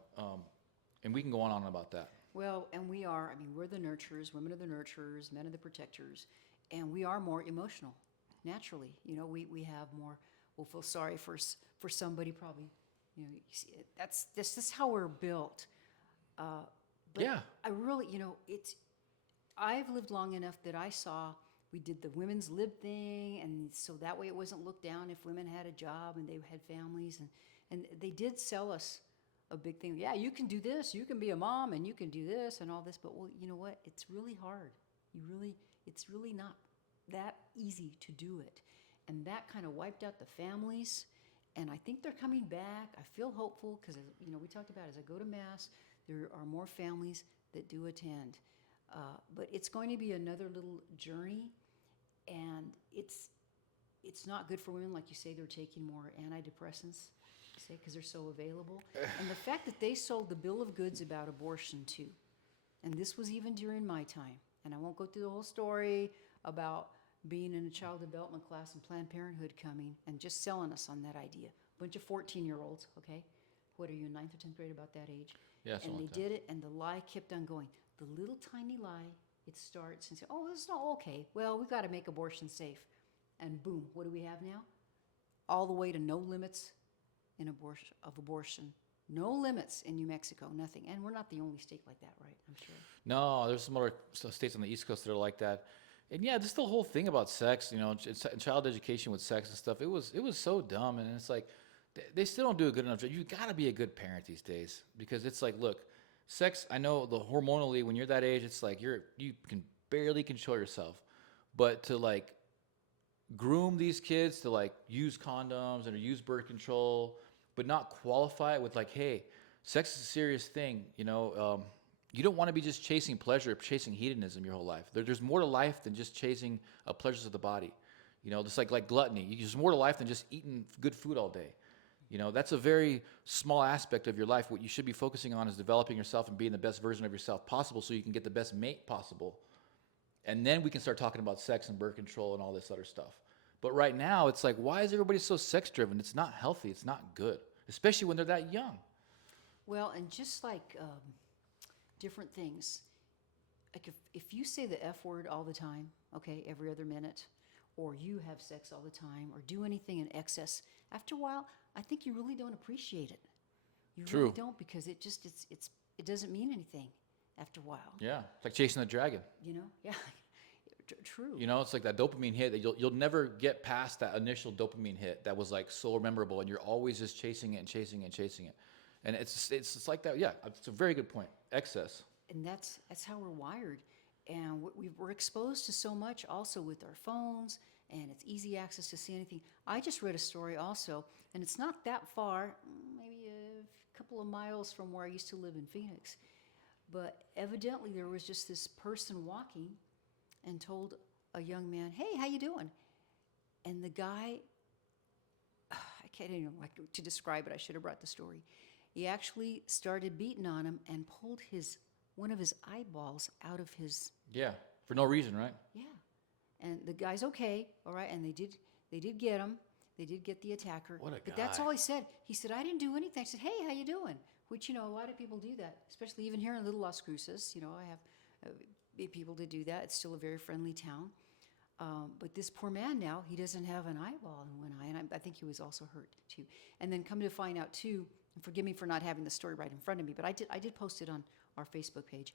and we can go on about that. Well, and we're the nurturers, women are the nurturers, men are the protectors, and we are more emotional, naturally. You know, we have more, we'll feel sorry for somebody probably, you know, this is how we're built. But Yeah. I really, you know, I've lived long enough that I saw, we did the women's lib thing, and so that way it wasn't looked down if women had a job and they had families, and they did sell us a big thing. Yeah, you can do this, you can be a mom, and you can do this and all this, but well, you know what? It's really hard. It's really not that easy to do it. And that kind of wiped out the families, and I think they're coming back. I feel hopeful because, you know, we talked about as I go to Mass, there are more families that do attend. But it's going to be another little journey, and it's not good for women. Like you say, they're taking more antidepressants, say, because they're so available. And the fact that they sold the bill of goods about abortion too, and this was even during my time, and I won't go through the whole story about being in a child development class and Planned Parenthood coming and just selling us on that idea. Bunch of 14-year-olds, okay? What are you, 9th or 10th grade, about that age? Yeah, And something they like that. did it, and the lie kept on going. The little tiny lie, it starts and says, oh, this is not okay. Well, we've got to make abortion safe. And boom, what do we have now? All the way to no limits in abortion. No limits in New Mexico, nothing. And we're not the only state like that, right? I'm sure. No, there's some other states on the East Coast that are like that. And yeah, just the whole thing about sex, you know, child education with sex and stuff. It was so dumb, and it's like they still don't do a good enough job. You got to be a good parent these days because it's like, look, sex. I know the hormonally when you're that age, it's like you can barely control yourself, but to like groom these kids to like use condoms and use birth control, but not qualify it with like, hey, sex is a serious thing. You don't want to be just chasing pleasure, chasing hedonism your whole life. There's more to life than just chasing pleasures of the body. Just like gluttony. There's more to life than just eating good food all day. That's a very small aspect of your life. What you should be focusing on is developing yourself and being the best version of yourself possible so you can get the best mate possible. And then we can start talking about sex and birth control and all this other stuff. But right now, it's like, why is everybody so sex driven? It's not healthy. It's not good, especially when they're that young. Well, and just like different things, like if you say the F word all the time, okay, every other minute, or you have sex all the time, or do anything in excess, after a while, I think you really don't appreciate it. You True. really don't, because it just it doesn't mean anything after a while. Yeah, it's like chasing the dragon. Yeah, true. It's like that dopamine hit that you'll never get past that initial dopamine hit that was like so memorable, and you're always just chasing it and chasing it and chasing it. And it's like that. Yeah, it's a very good point. Excess. And that's how we're wired, and we're exposed to so much also with our phones, and it's easy access to see anything. I just read a story also, and it's not that far, maybe a couple of miles from where I used to live in Phoenix, but evidently there was just this person walking and told a young man, hey, how you doing? And the guy, I can't even like to describe it. I should have brought the story. He actually started beating on him and pulled one of his eyeballs out of his. Yeah, for no reason, right? Yeah, and the guy's okay, all right, and they did get him. They did get the attacker. What a But that's guy. all he said. He said, I didn't do anything. I said, hey, how you doing? Which, a lot of people do that, especially even here in Little Las Cruces. I have people to do that. It's still a very friendly town. But this poor man now, he doesn't have an eyeball in one eye, and I think he was also hurt too. And then come to find out too, and forgive me for not having the story right in front of me, but I did post it on our Facebook page,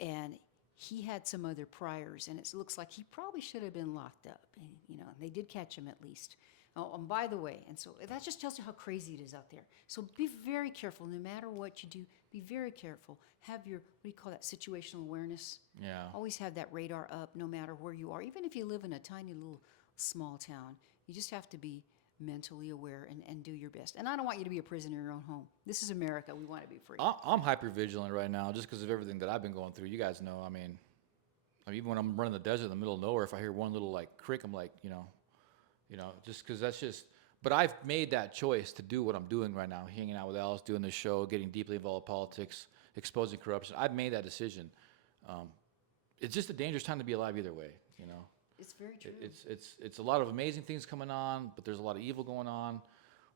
and he had some other priors, and it looks like he probably should have been locked up. And they did catch him at least. Oh, and by the way, and so that just tells you how crazy it is out there. So be very careful, no matter what you do. Be very careful. Have your, what do you call that, situational awareness? Yeah. Always have that radar up, no matter where you are. Even if you live in a tiny little small town, you just have to be mentally aware and do your best. And I don't want you to be a prisoner in your own home. This is America. We want to be free. I'm hyper vigilant right now just because of everything that I've been going through. You guys know, I mean, even when I'm running the desert in the middle of nowhere, if I hear one little like crick, I'm like, just because that's just. But I've made that choice to do what I'm doing right now, hanging out with Alice, doing this show, getting deeply involved in politics, exposing corruption. I've made that decision. It's just a dangerous time to be alive either way, It's very true. It's a lot of amazing things coming on, but there's a lot of evil going on.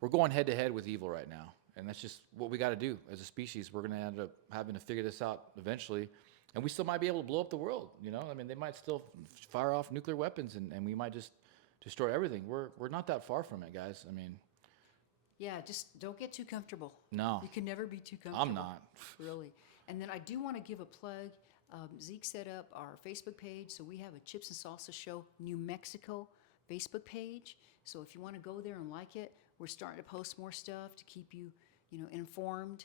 We're going head to head with evil right now, and that's just what we got to do as a species. We're going to end up having to figure this out eventually, and we still might be able to blow up the world. I mean, they might still fire off nuclear weapons, and we might just destroy everything. We're not that far from it, guys. I mean, yeah, just don't get too comfortable. no, You can never be too comfortable. I'm not. Really. And then I do want to give a plug. Zeke set up our Facebook page, so we have a Chips and Salsa Show New Mexico Facebook page. So if you want to go there and like it, we're starting to post more stuff to keep you, informed.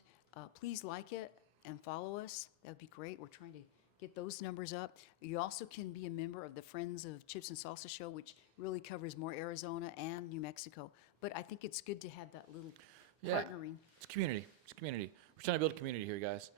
Please like it and follow us. That would be great. We're trying to get those numbers up. You also can be a member of the Friends of Chips and Salsa Show, which really covers more Arizona and New Mexico. But I think it's good to have that little partnering. It's community. It's community. We're trying to build a community here, guys.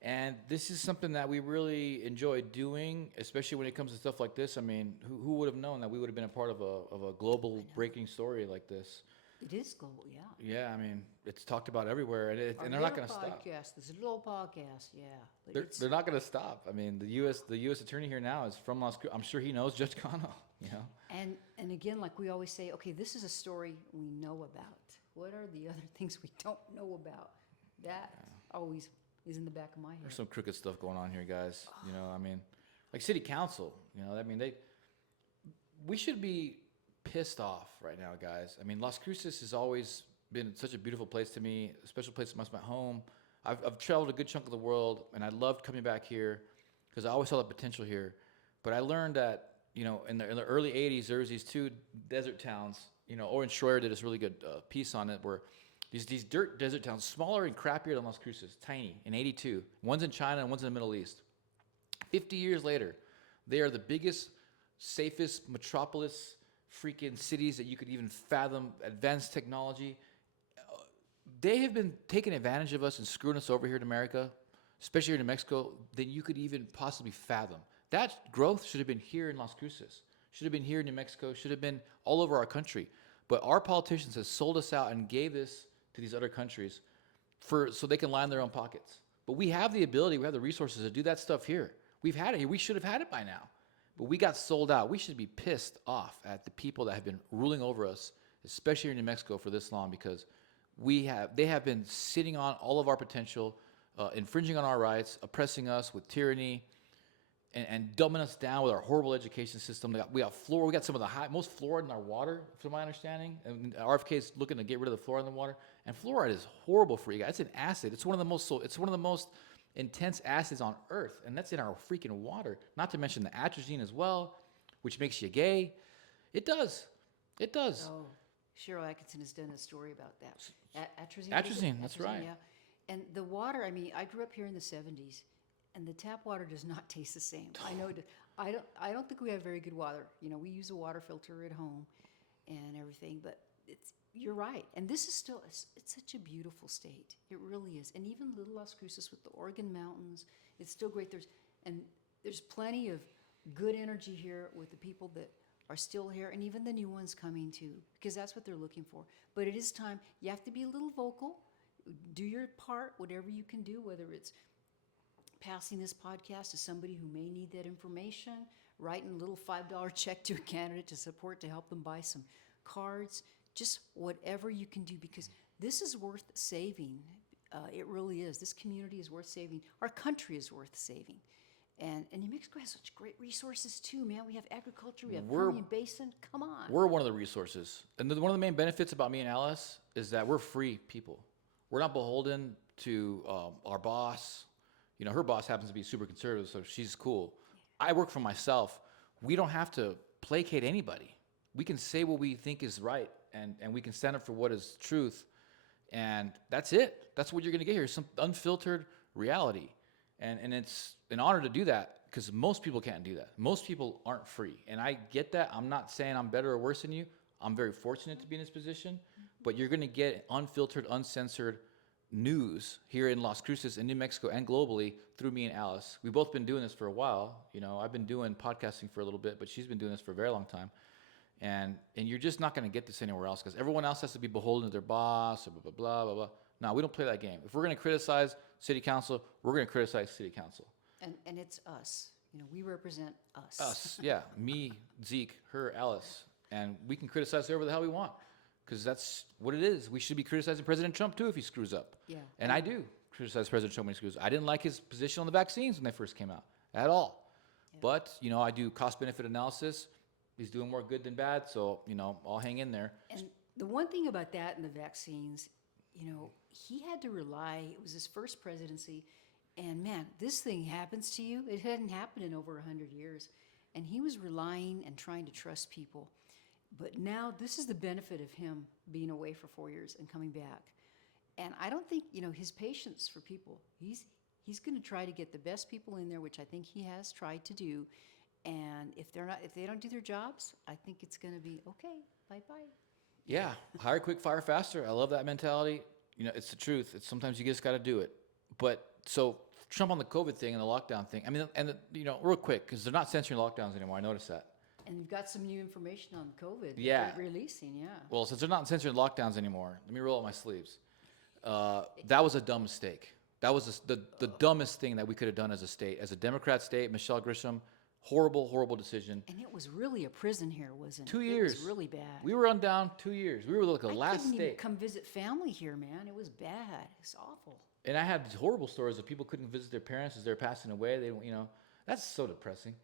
And this is something that we really enjoy doing, especially when it comes to stuff like this. I mean, who would have known that we would have been a part of a global breaking story like this? It is global, yeah. Yeah, I mean, it's talked about everywhere, and Our they're not little going to stop. podcast, this little podcast, yeah. But They're not going to stop. I mean, the U.S. attorney here now is from Las Cruces. I'm sure he knows Judge Cano. you know? And again, like we always say, okay, this is a story we know about. What are the other things we don't know about? That always is in the back of my head. There's some crooked stuff going on here, guys. You know, I mean, like city council, you know, I mean, we should be pissed off right now, guys. I mean, Las Cruces has always been such a beautiful place to me, a special place amongst my home. I've traveled a good chunk of the world, and I loved coming back here because I always saw the potential here. But I learned that, you know, in the early 80s, there was these two desert towns. You know, Oren Schroyer did this really good piece on it where these dirt desert towns, smaller and crappier than Las Cruces, tiny, in 82. One's in China and one's in the Middle East. 50 years later, they are the biggest, safest metropolis freaking cities that you could even fathom, advanced technology. They have been taking advantage of us and screwing us over here in America, especially here in New Mexico, than you could even possibly fathom. That growth should have been here in Las Cruces, should have been here in New Mexico, should have been all over our country. But our politicians have sold us out and gave this to these other countries so they can line their own pockets. But we have the ability, we have the resources to do that stuff here. We've had it here. We should have had it by now. But we got sold out. We should be pissed off at the people that have been ruling over us, especially here in New Mexico, for this long, because they have been sitting on all of our potential, infringing on our rights, oppressing us with tyranny, and dumbing us down with our horrible education system. We got fluoride. We got some of the most fluoride in our water, from my understanding. And RFK is looking to get rid of the fluoride in the water. And fluoride is horrible for you guys. It's an acid. It's one of the most intense acids on Earth, and that's in our freaking water. Not to mention the atrazine as well, which makes you gay. It does. It does. Oh, Cheryl Atkinson has done a story about that. Atrazine. Atrazine, that's right. Yeah. And the water, I mean, I grew up here in the 70s, and the tap water does not taste the same. I know. I don't think we have very good water. You know, we use a water filter at home and everything, but you're right. And this is still, it's such a beautiful state. It really is. And even Little Las Cruces with the Oregon Mountains, it's still great. There's plenty of good energy here with the people that are still here, and even the new ones coming too, because that's what they're looking for. But it is time. You have to be a little vocal. Do your part, whatever you can do, whether it's passing this podcast to somebody who may need that information, writing a little $5 check to a candidate to support to help them buy some cards, just whatever you can do, because this is worth saving. It really is. This community is worth saving. Our country is worth saving. And New Mexico has such great resources too, man. We have agriculture, we have Permian Basin. Come on. We're one of the resources. And one of the main benefits about me and Alice is that we're free people. We're not beholden to our boss. You know, her boss happens to be super conservative, so she's cool. I work for myself. We don't have to placate anybody. We can say what we think is right, and we can stand up for what is truth. And that's it. That's what you're going to get here, some unfiltered reality. And it's an honor to do that, because most people can't do that. Most people aren't free. And I get that. I'm not saying I'm better or worse than you. I'm very fortunate to be in this position. But you're going to get unfiltered, uncensored news here in Las Cruces and New Mexico and globally through me and Alice. We've both been doing this for a while. You know, I've been doing podcasting for a little bit, but she's been doing this for a very long time. And you're just not going to get this anywhere else, because everyone else has to be beholden to their boss or blah, blah, blah, blah, blah. No, we don't play that game. If we're going to criticize city council, we're going to criticize city council. And it's us. You know, we represent us. Us, yeah. Me, Zeke, her, Alice. And we can criticize whoever the hell we want, because that's what it is. We should be criticizing President Trump, too, if he screws up. Yeah. And I do criticize President Trump when he screws up. I didn't like his position on the vaccines when they first came out at all. Yeah. But, you know, I do cost-benefit analysis. He's doing more good than bad, so, you know, I'll hang in there. And the one thing about that and the vaccines, you know, he had to rely, it was his first presidency, and man, this thing happens to you. It hadn't happened in over 100 years. And he was relying and trying to trust people. But now this is the benefit of him being away for 4 years and coming back. And I don't think, you know, his patience for people, he's going to try to get the best people in there, which I think he has tried to do. And if they don't do their jobs, I think it's going to be okay. Bye-bye. Yeah, hire quick, fire faster. I love that mentality. You know, it's the truth. It's sometimes you just got to do it. But so Trump on the COVID thing and the lockdown thing. I mean, you know, real quick, because they're not censoring lockdowns anymore. I noticed that. And you've got some new information on COVID. Yeah. They're releasing, yeah. Well, since they're not censoring lockdowns anymore, let me roll up my sleeves. That was a dumb mistake. That was the dumbest thing that we could have done as a state. As a Democrat state, Michelle Grisham, Horrible, horrible decision. And it was really a prison here, wasn't it? 2 years. It was really bad. We were on down 2 years. We were like the I last couldn't even state. come visit family here, man. It was bad. It's awful. And I had these horrible stories of people couldn't visit their parents as they're passing away. They, that's so depressing.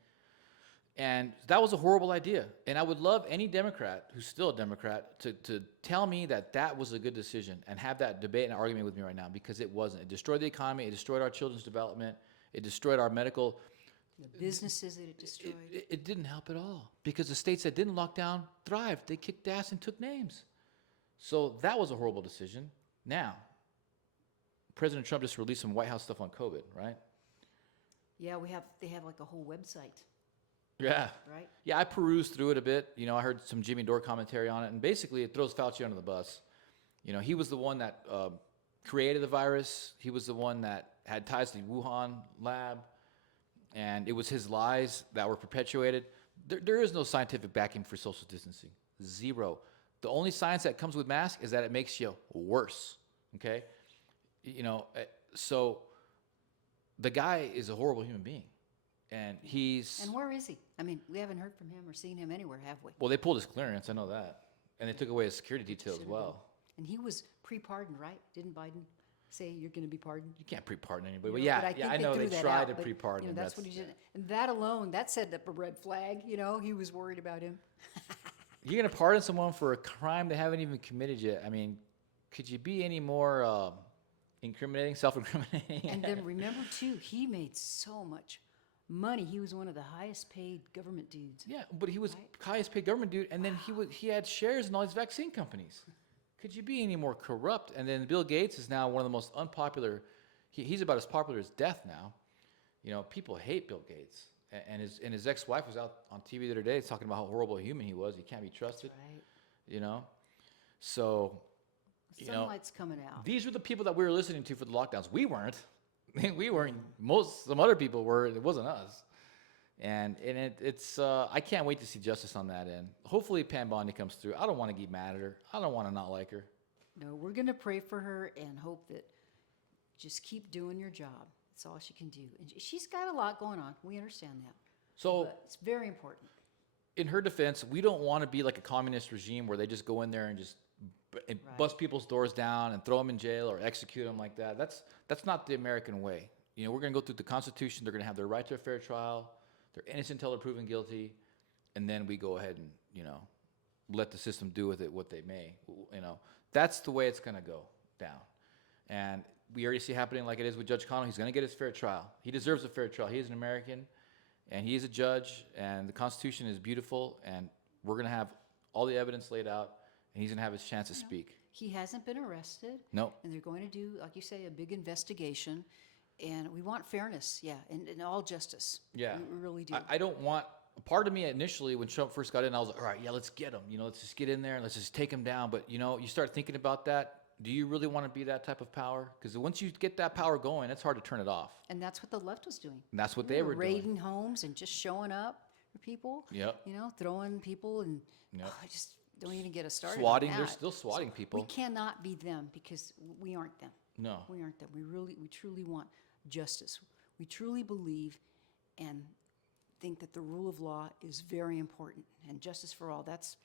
And that was a horrible idea. And I would love any Democrat who's still a Democrat to tell me that was a good decision and have that debate and argument with me right now, because it wasn't. It destroyed the economy. It destroyed our children's development. It destroyed our medical. The businesses that it destroyed. It didn't help at all, because the states that didn't lock down thrived. They kicked ass and took names. So that was a horrible decision. Now, President Trump just released some White House stuff on COVID, right? Yeah, they have like a whole website, Yeah. right? Yeah, I perused through it a bit. I heard some Jimmy Dore commentary on it, and basically it throws Fauci under the bus. He was the one that created the virus. He was the one that had ties to the Wuhan lab, and it was his lies that were perpetuated. There is no scientific backing for social distancing. Zero. The only science that comes with masks is that it makes you worse, okay? So the guy is a horrible human being, and And where is he? I mean, we haven't heard from him or seen him anywhere, have we? well, they pulled his clearance, I know that, and they took away his security detail as Should've well. been. And he was pre-pardoned, right? Didn't Biden say you're going to be pardoned? You can't pre-pardon anybody, but But yeah, I think I know threw they that tried out, to but, pre-pardon him. that's what he did. And that alone, that set up a red flag. He was worried about him. You're gonna pardon someone for a crime they haven't even committed yet. I mean, could you be any more incriminating, self-incriminating? And then remember too, he made so much money. He was one of the highest paid government dudes. Yeah, but he was Right. highest paid government dude, and then he had shares in all these vaccine companies. Could you be any more corrupt? And then Bill Gates is now one of the most unpopular. He's about as popular as death now. People hate Bill Gates, and his ex-wife was out on TV the other day talking about how horrible a human he was. He can't be trusted. Right. So Sunlight's coming out. these were the people that we were listening to for the lockdowns. We weren't. We weren't. Some other people were. It wasn't us. And it's I can't wait to see justice on that end. Hopefully Pam Bondi comes through. I don't want to get mad at her. I don't want to not like her. No, we're going to pray for her and hope that just keep doing your job. That's all she can do. And she's got a lot going on. We understand that. So But it's very important. in her defense, we don't want to be like a communist regime where they just go in there and just bust people's doors down and throw them in jail or execute them like that. That's not the American way. We're going to go through the Constitution. They're going to have their right to a fair trial. They're innocent until they're proven guilty, and then we go ahead and let the system do with it what they may. That's the way it's going to go down. And we already see happening like it is with Judge Cano. He's going to get his fair trial. He deserves a fair trial. He is an American, and he is a judge, and the Constitution is beautiful, and we're going to have all the evidence laid out, and he's going to have his chance to speak. He hasn't been arrested. No. And they're going to do, like you say, a big investigation. And we want fairness, and all justice. Yeah. We really do. I don't want, part of me initially when Trump first got in, I was like, all right, yeah, let's get him. Let's just get in there and let's just take him down. But, you start thinking about that. Do you really want to be that type of power? Because once you get that power going, it's hard to turn it off. And that's what the left was doing. And that's what they were doing. Raiding homes and just showing up for people. Yep. Throwing people and Yep. I just don't even get us started. Swatting, on they're that. still swatting people. We cannot be them because we aren't them. No. We aren't them. We truly want justice. We truly believe and think that the rule of law is very important, and justice for all, that's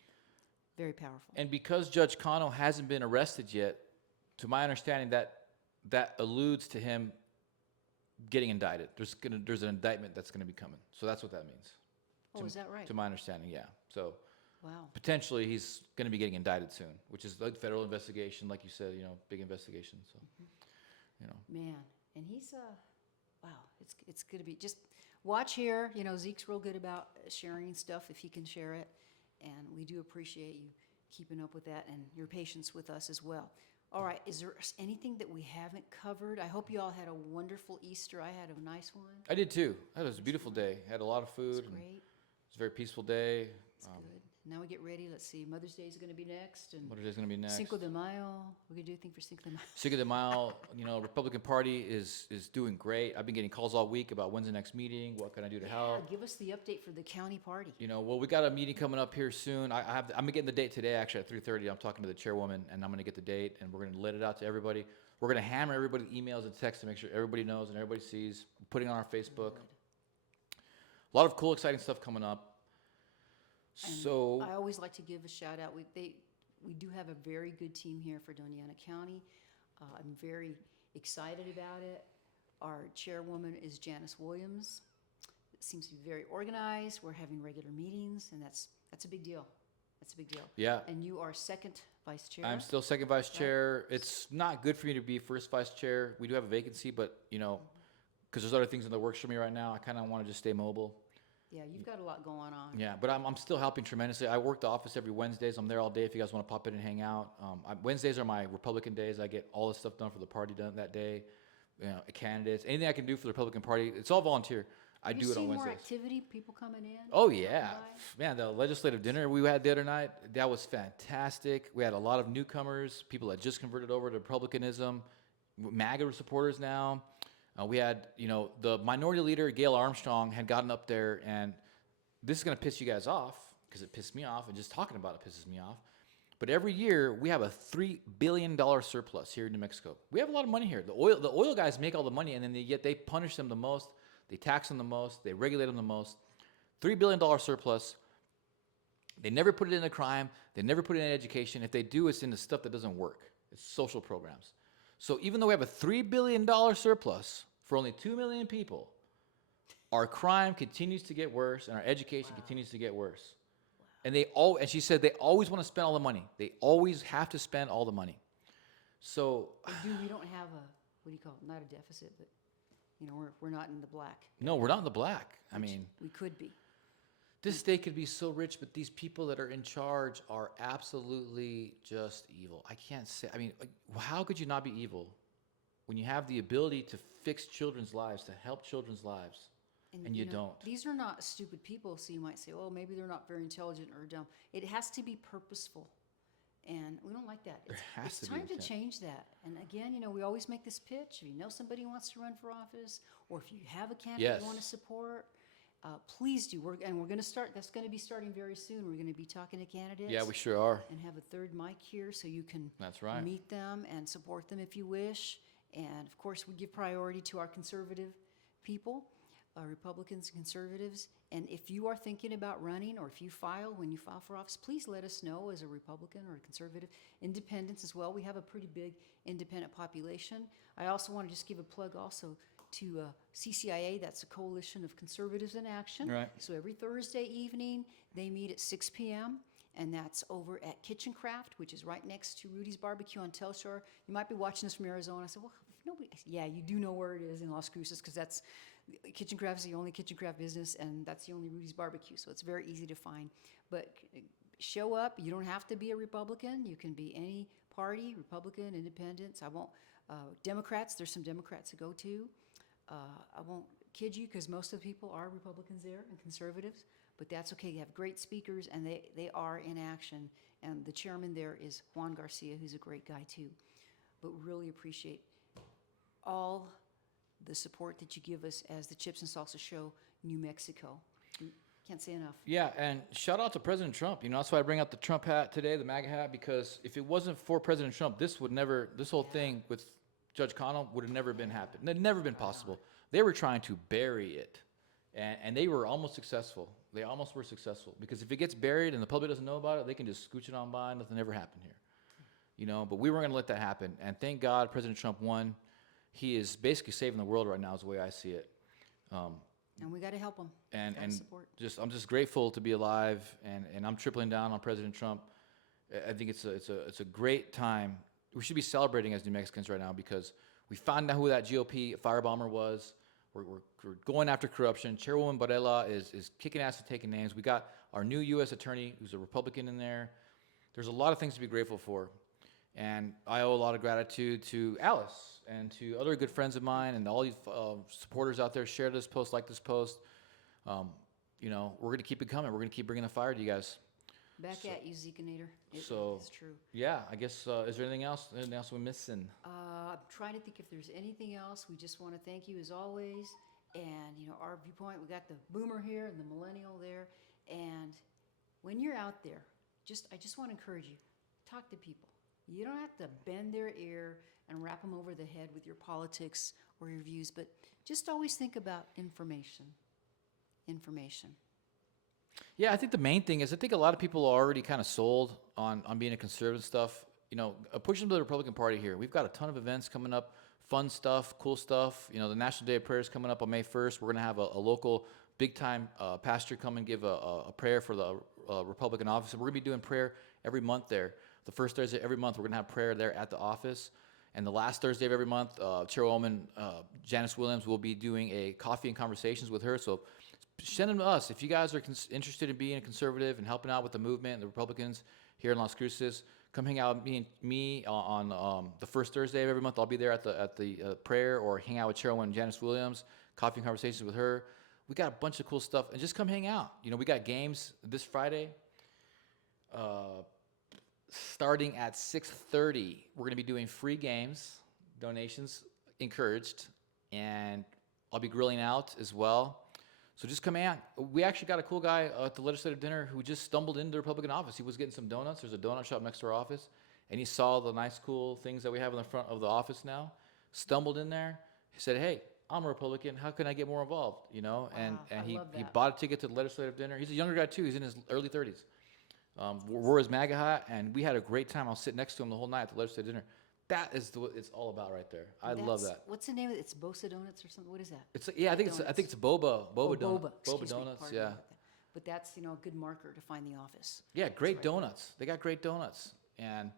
very powerful. And because Judge Cano hasn't been arrested yet, to my understanding, that alludes to him getting indicted. There's an indictment that's going to be coming. So that's what that means. Oh, is that right? To my understanding, yeah. So Wow. potentially he's going to be getting indicted soon, which is like federal investigation, like you said, big investigation. So, Man, and he's wow, it's going to be just watch here. Zeke's real good about sharing stuff if he can share it, and we do appreciate you keeping up with that and your patience with us as well. All right, is there anything that we haven't covered? I hope you all had a wonderful Easter. I had a nice one. I did too. It was a beautiful day. Had a lot of food. It's and great. It was a very peaceful day. It's good. Now we get ready. Let's see. Mother's Day is going to be next, and What is going to be next? Cinco de Mayo. We could do a thing for Cinco de Mayo. Cinco de Mayo, Republican Party is doing great. I've been getting calls all week about when's the next meeting, what can I do to help. Give us the update for the county party. Well, we got a meeting coming up here soon. I'm getting the date today, actually, at 3:30. I'm talking to the chairwoman, and I'm going to get the date, and we're going to let it out to everybody. We're going to hammer everybody's emails and texts to make sure everybody knows and everybody sees. Putting it on our Facebook. a lot of cool, exciting stuff coming up. And So I always like to give a shout out. We do have a very good team here for Doñana County. I'm very excited about it. Our chairwoman is Janice Williams. It seems to be very organized. We're having regular meetings, and that's a big deal. That's a big deal. yeah, And you are second vice chair. I'm still second vice chair. It's not good for me to be first vice chair. We do have a vacancy, but because there's other things in the works for me right now, I kind of want to just stay mobile. Yeah, you've got a lot going on. Yeah, but I'm still helping tremendously. I work the office every Wednesdays. I'm there all day if you guys want to pop in and hang out. Wednesdays are my Republican days. I get all the stuff done for the party done that day. Candidates, anything I can do for the Republican Party, it's all volunteer. I Have do you it on seen Wednesdays. more activity, people coming in? Oh dropping yeah, by? man! The legislative dinner we had the other night, that was fantastic. We had a lot of newcomers, people that just converted over to Republicanism, MAGA supporters now. We had, the minority leader Gail Armstrong had gotten up there, and this is gonna piss you guys off because it pissed me off, and just talking about it pisses me off. But every year we have a $3 billion surplus here in New Mexico. We have a lot of money here. The oil guys make all the money, and then yet they punish them the most. They tax them the most. They regulate them the most. $3 billion surplus. They never put it into crime. They never put it in education. If they do, it's into stuff that doesn't work. It's social programs. So even though we have a $3 billion surplus for only 2 million people, our crime continues to get worse and our education continues to get worse. And and she said they always want to spend all the money. They always have to spend all the money. So We don't have what do you call it? Not a deficit, but we're not in the black. no, we're not in the black. I which mean, we could be. this state could be so rich, but these people that are in charge are absolutely just evil. I can't say. I mean, how could you not be evil when you have the ability to fix children's lives, to help children's lives, and you don't? These are not stupid people, so you might say, "Oh, maybe they're not very intelligent or dumb." It has to be purposeful, and we don't like that. It's time to change that. And again, we always make this pitch. If you know somebody who wants to run for office, or if you have a candidate you want to support, please do. We're going to start. That's going to be starting very soon. We're going to be talking to candidates. Yeah, we sure are. And have a third mic here so you can That's right. meet them and support them if you wish. And of course, we give priority to our conservative people, Republicans and conservatives. And if you are thinking about running, or if when you file for office, please let us know as a Republican or a conservative. Independents as well. We have a pretty big independent population. I also want to just give a plug also to CCIA. That's a Coalition of Conservatives in Action. Right. So every Thursday evening, they meet at 6 p.m., and that's over at Kitchen Craft, which is right next to Rudy's Barbecue on Telshore. You might be watching this from Arizona. I said, well, nobody. Yeah, you do know where it is in Las Cruces, because that's Kitchen Craft is the only kitchen craft business, and that's the only Rudy's Barbecue, so it's very easy to find. But show up. You don't have to be a Republican. You can be any party, Republican, Independents. I won't. Democrats. There's some Democrats to go to. I won't kid you, because most of the people are Republicans there and conservatives, but that's okay. You have great speakers, and they are in action. And the chairman there is Juan Garcia, who's a great guy too. But really appreciate all the support that you give us as the Chips and Salsa Show, New Mexico. Can't say enough. Yeah, and shout out to President Trump. That's why I bring out the Trump hat today, the MAGA hat, because if it wasn't for President Trump, this whole thing with Judge Cano would have never been happened. It had never been possible. They were trying to bury it, and they were almost successful. They almost were successful, because if it gets buried and the public doesn't know about it, they can just scooch it on by. Nothing ever happened here, But we weren't going to let that happen, and thank God President Trump won. He is basically saving the world right now, is the way I see it. And we got to help them. And support. I'm just grateful to be alive, and I'm tripling down on President Trump. I think it's a great time. We should be celebrating as New Mexicans right now, because we found out who that GOP firebomber was. We're going after corruption. Chairwoman Varela is kicking ass and taking names. We got our new U.S. attorney, who's a Republican, in there. There's a lot of things to be grateful for. And I owe a lot of gratitude to Alice and to other good friends of mine and all you supporters out there. Share this post, like this post. We're going to keep it coming. We're going to keep bringing the fire to you guys. Back at you, Zekinator. It's true. Yeah, I guess, is there anything else? Anything else we're missing? I'm trying to think if there's anything else. We just want to thank you as always. And, our viewpoint, we got the boomer here and the millennial there. And when you're out there, I just want to encourage you, talk to people. You don't have to bend their ear and wrap them over the head with your politics or your views, but just always think about information. information. Yeah, I think the main thing is I think a lot of people are already kind of sold on being a conservative stuff. You know, push them to the Republican Party here. We've got a ton of events coming up, fun stuff, cool stuff. You know, the National Day of Prayer is coming up on May 1st. We're going to have a local big time pastor come and give a prayer for the Republican office. And we're going to be doing prayer every month there. The first Thursday every month, we're going to have prayer there at the office. And the last Thursday of every month, Chairwoman Janice Williams will be doing a coffee and conversations with her. So send them to us. If you guys are interested in being a conservative and helping out with the movement and the Republicans here in Las Cruces, come hang out with me on the first Thursday of every month. I'll be there at the prayer, or hang out with Chairwoman Janice Williams, coffee and conversations with her. We got a bunch of cool stuff, and just come hang out. You know, we got games this Friday. Starting at 6:30, we're going to be doing free games, donations encouraged, and I'll be grilling out as well. So just come out. We actually got a cool guy at the legislative dinner who just stumbled into the Republican office. He was getting some donuts. There's a donut shop next to our office, and he saw the nice, cool things that we have in the front of the office now. Stumbled in there. He said, "Hey, I'm a Republican. How can I get more involved?" You know, and I he love he that. bought a ticket to the legislative dinner. He's a younger guy too. He's in his early 30s. Wore his MAGA hat, and we had a great time. I'll sit next to him the whole night at the legislative dinner. That is what it's all about right there. I love that. What's the name of it? It's Bosa Donuts or something? What is that? It's I think it's Boba Oh, donut, Boba. Boba Excuse me, donuts. pardon me Yeah, about that. But that's, a good marker to find the office. yeah, great right. donuts. They got great donuts, and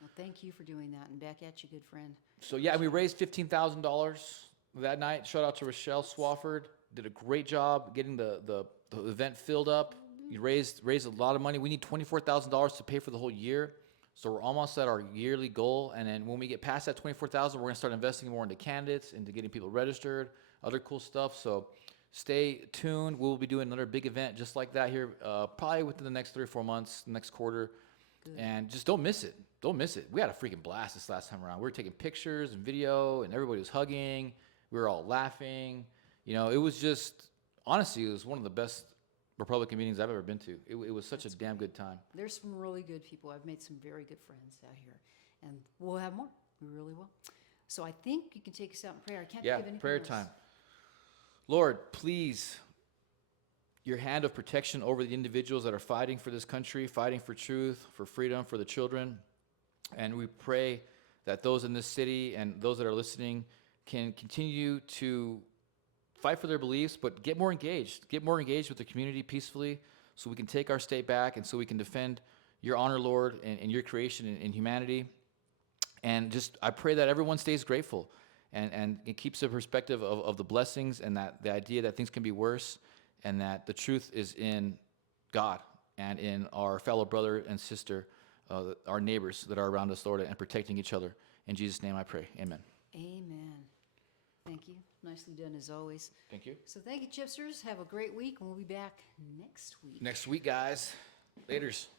Well, thank you for doing that, and back at you, good friend. so yeah, we raised $15,000 that night. Shout out to Rochelle Swafford. Did a great job getting the event filled up. You raised a lot of money. We need $24,000 to pay for the whole year. So we're almost at our yearly goal. And then when we get past that 24,000, we're gonna start investing more into candidates, into getting people registered, other cool stuff. So stay tuned. We'll be doing another big event just like that here, probably within the next 3 or 4 months, next quarter. Good. And just don't miss it. Don't miss it. We had a freaking blast this last time around. We were taking pictures and video, and everybody was hugging. We were all laughing. You know, it was just, honestly, it was one of the best Republican meetings I've ever been to. It was such a damn good time. There's some really good people. I've made some very good friends out here, and we'll have more. We really will. So I think you can take us out in prayer. I can't Yeah, think of anything prayer else. time. Lord, please, your hand of protection over the individuals that are fighting for this country, fighting for truth, for freedom, for the children. And we pray that those in this city and those that are listening can continue to fight for their beliefs, but get more engaged with the community peacefully, so we can take our state back, and so we can defend your honor, Lord, and your creation and humanity. And just, I pray that everyone stays grateful and it keeps the perspective of the blessings, and that the idea that things can be worse, and that the truth is in God and in our fellow brother and sister, our neighbors that are around us, Lord, and protecting each other. In Jesus' name I pray, amen. Amen. Thank you. Nicely done as always. Thank you. So thank you, Chipsters. Have a great week, and we'll be back next week. Next week, guys. Laters.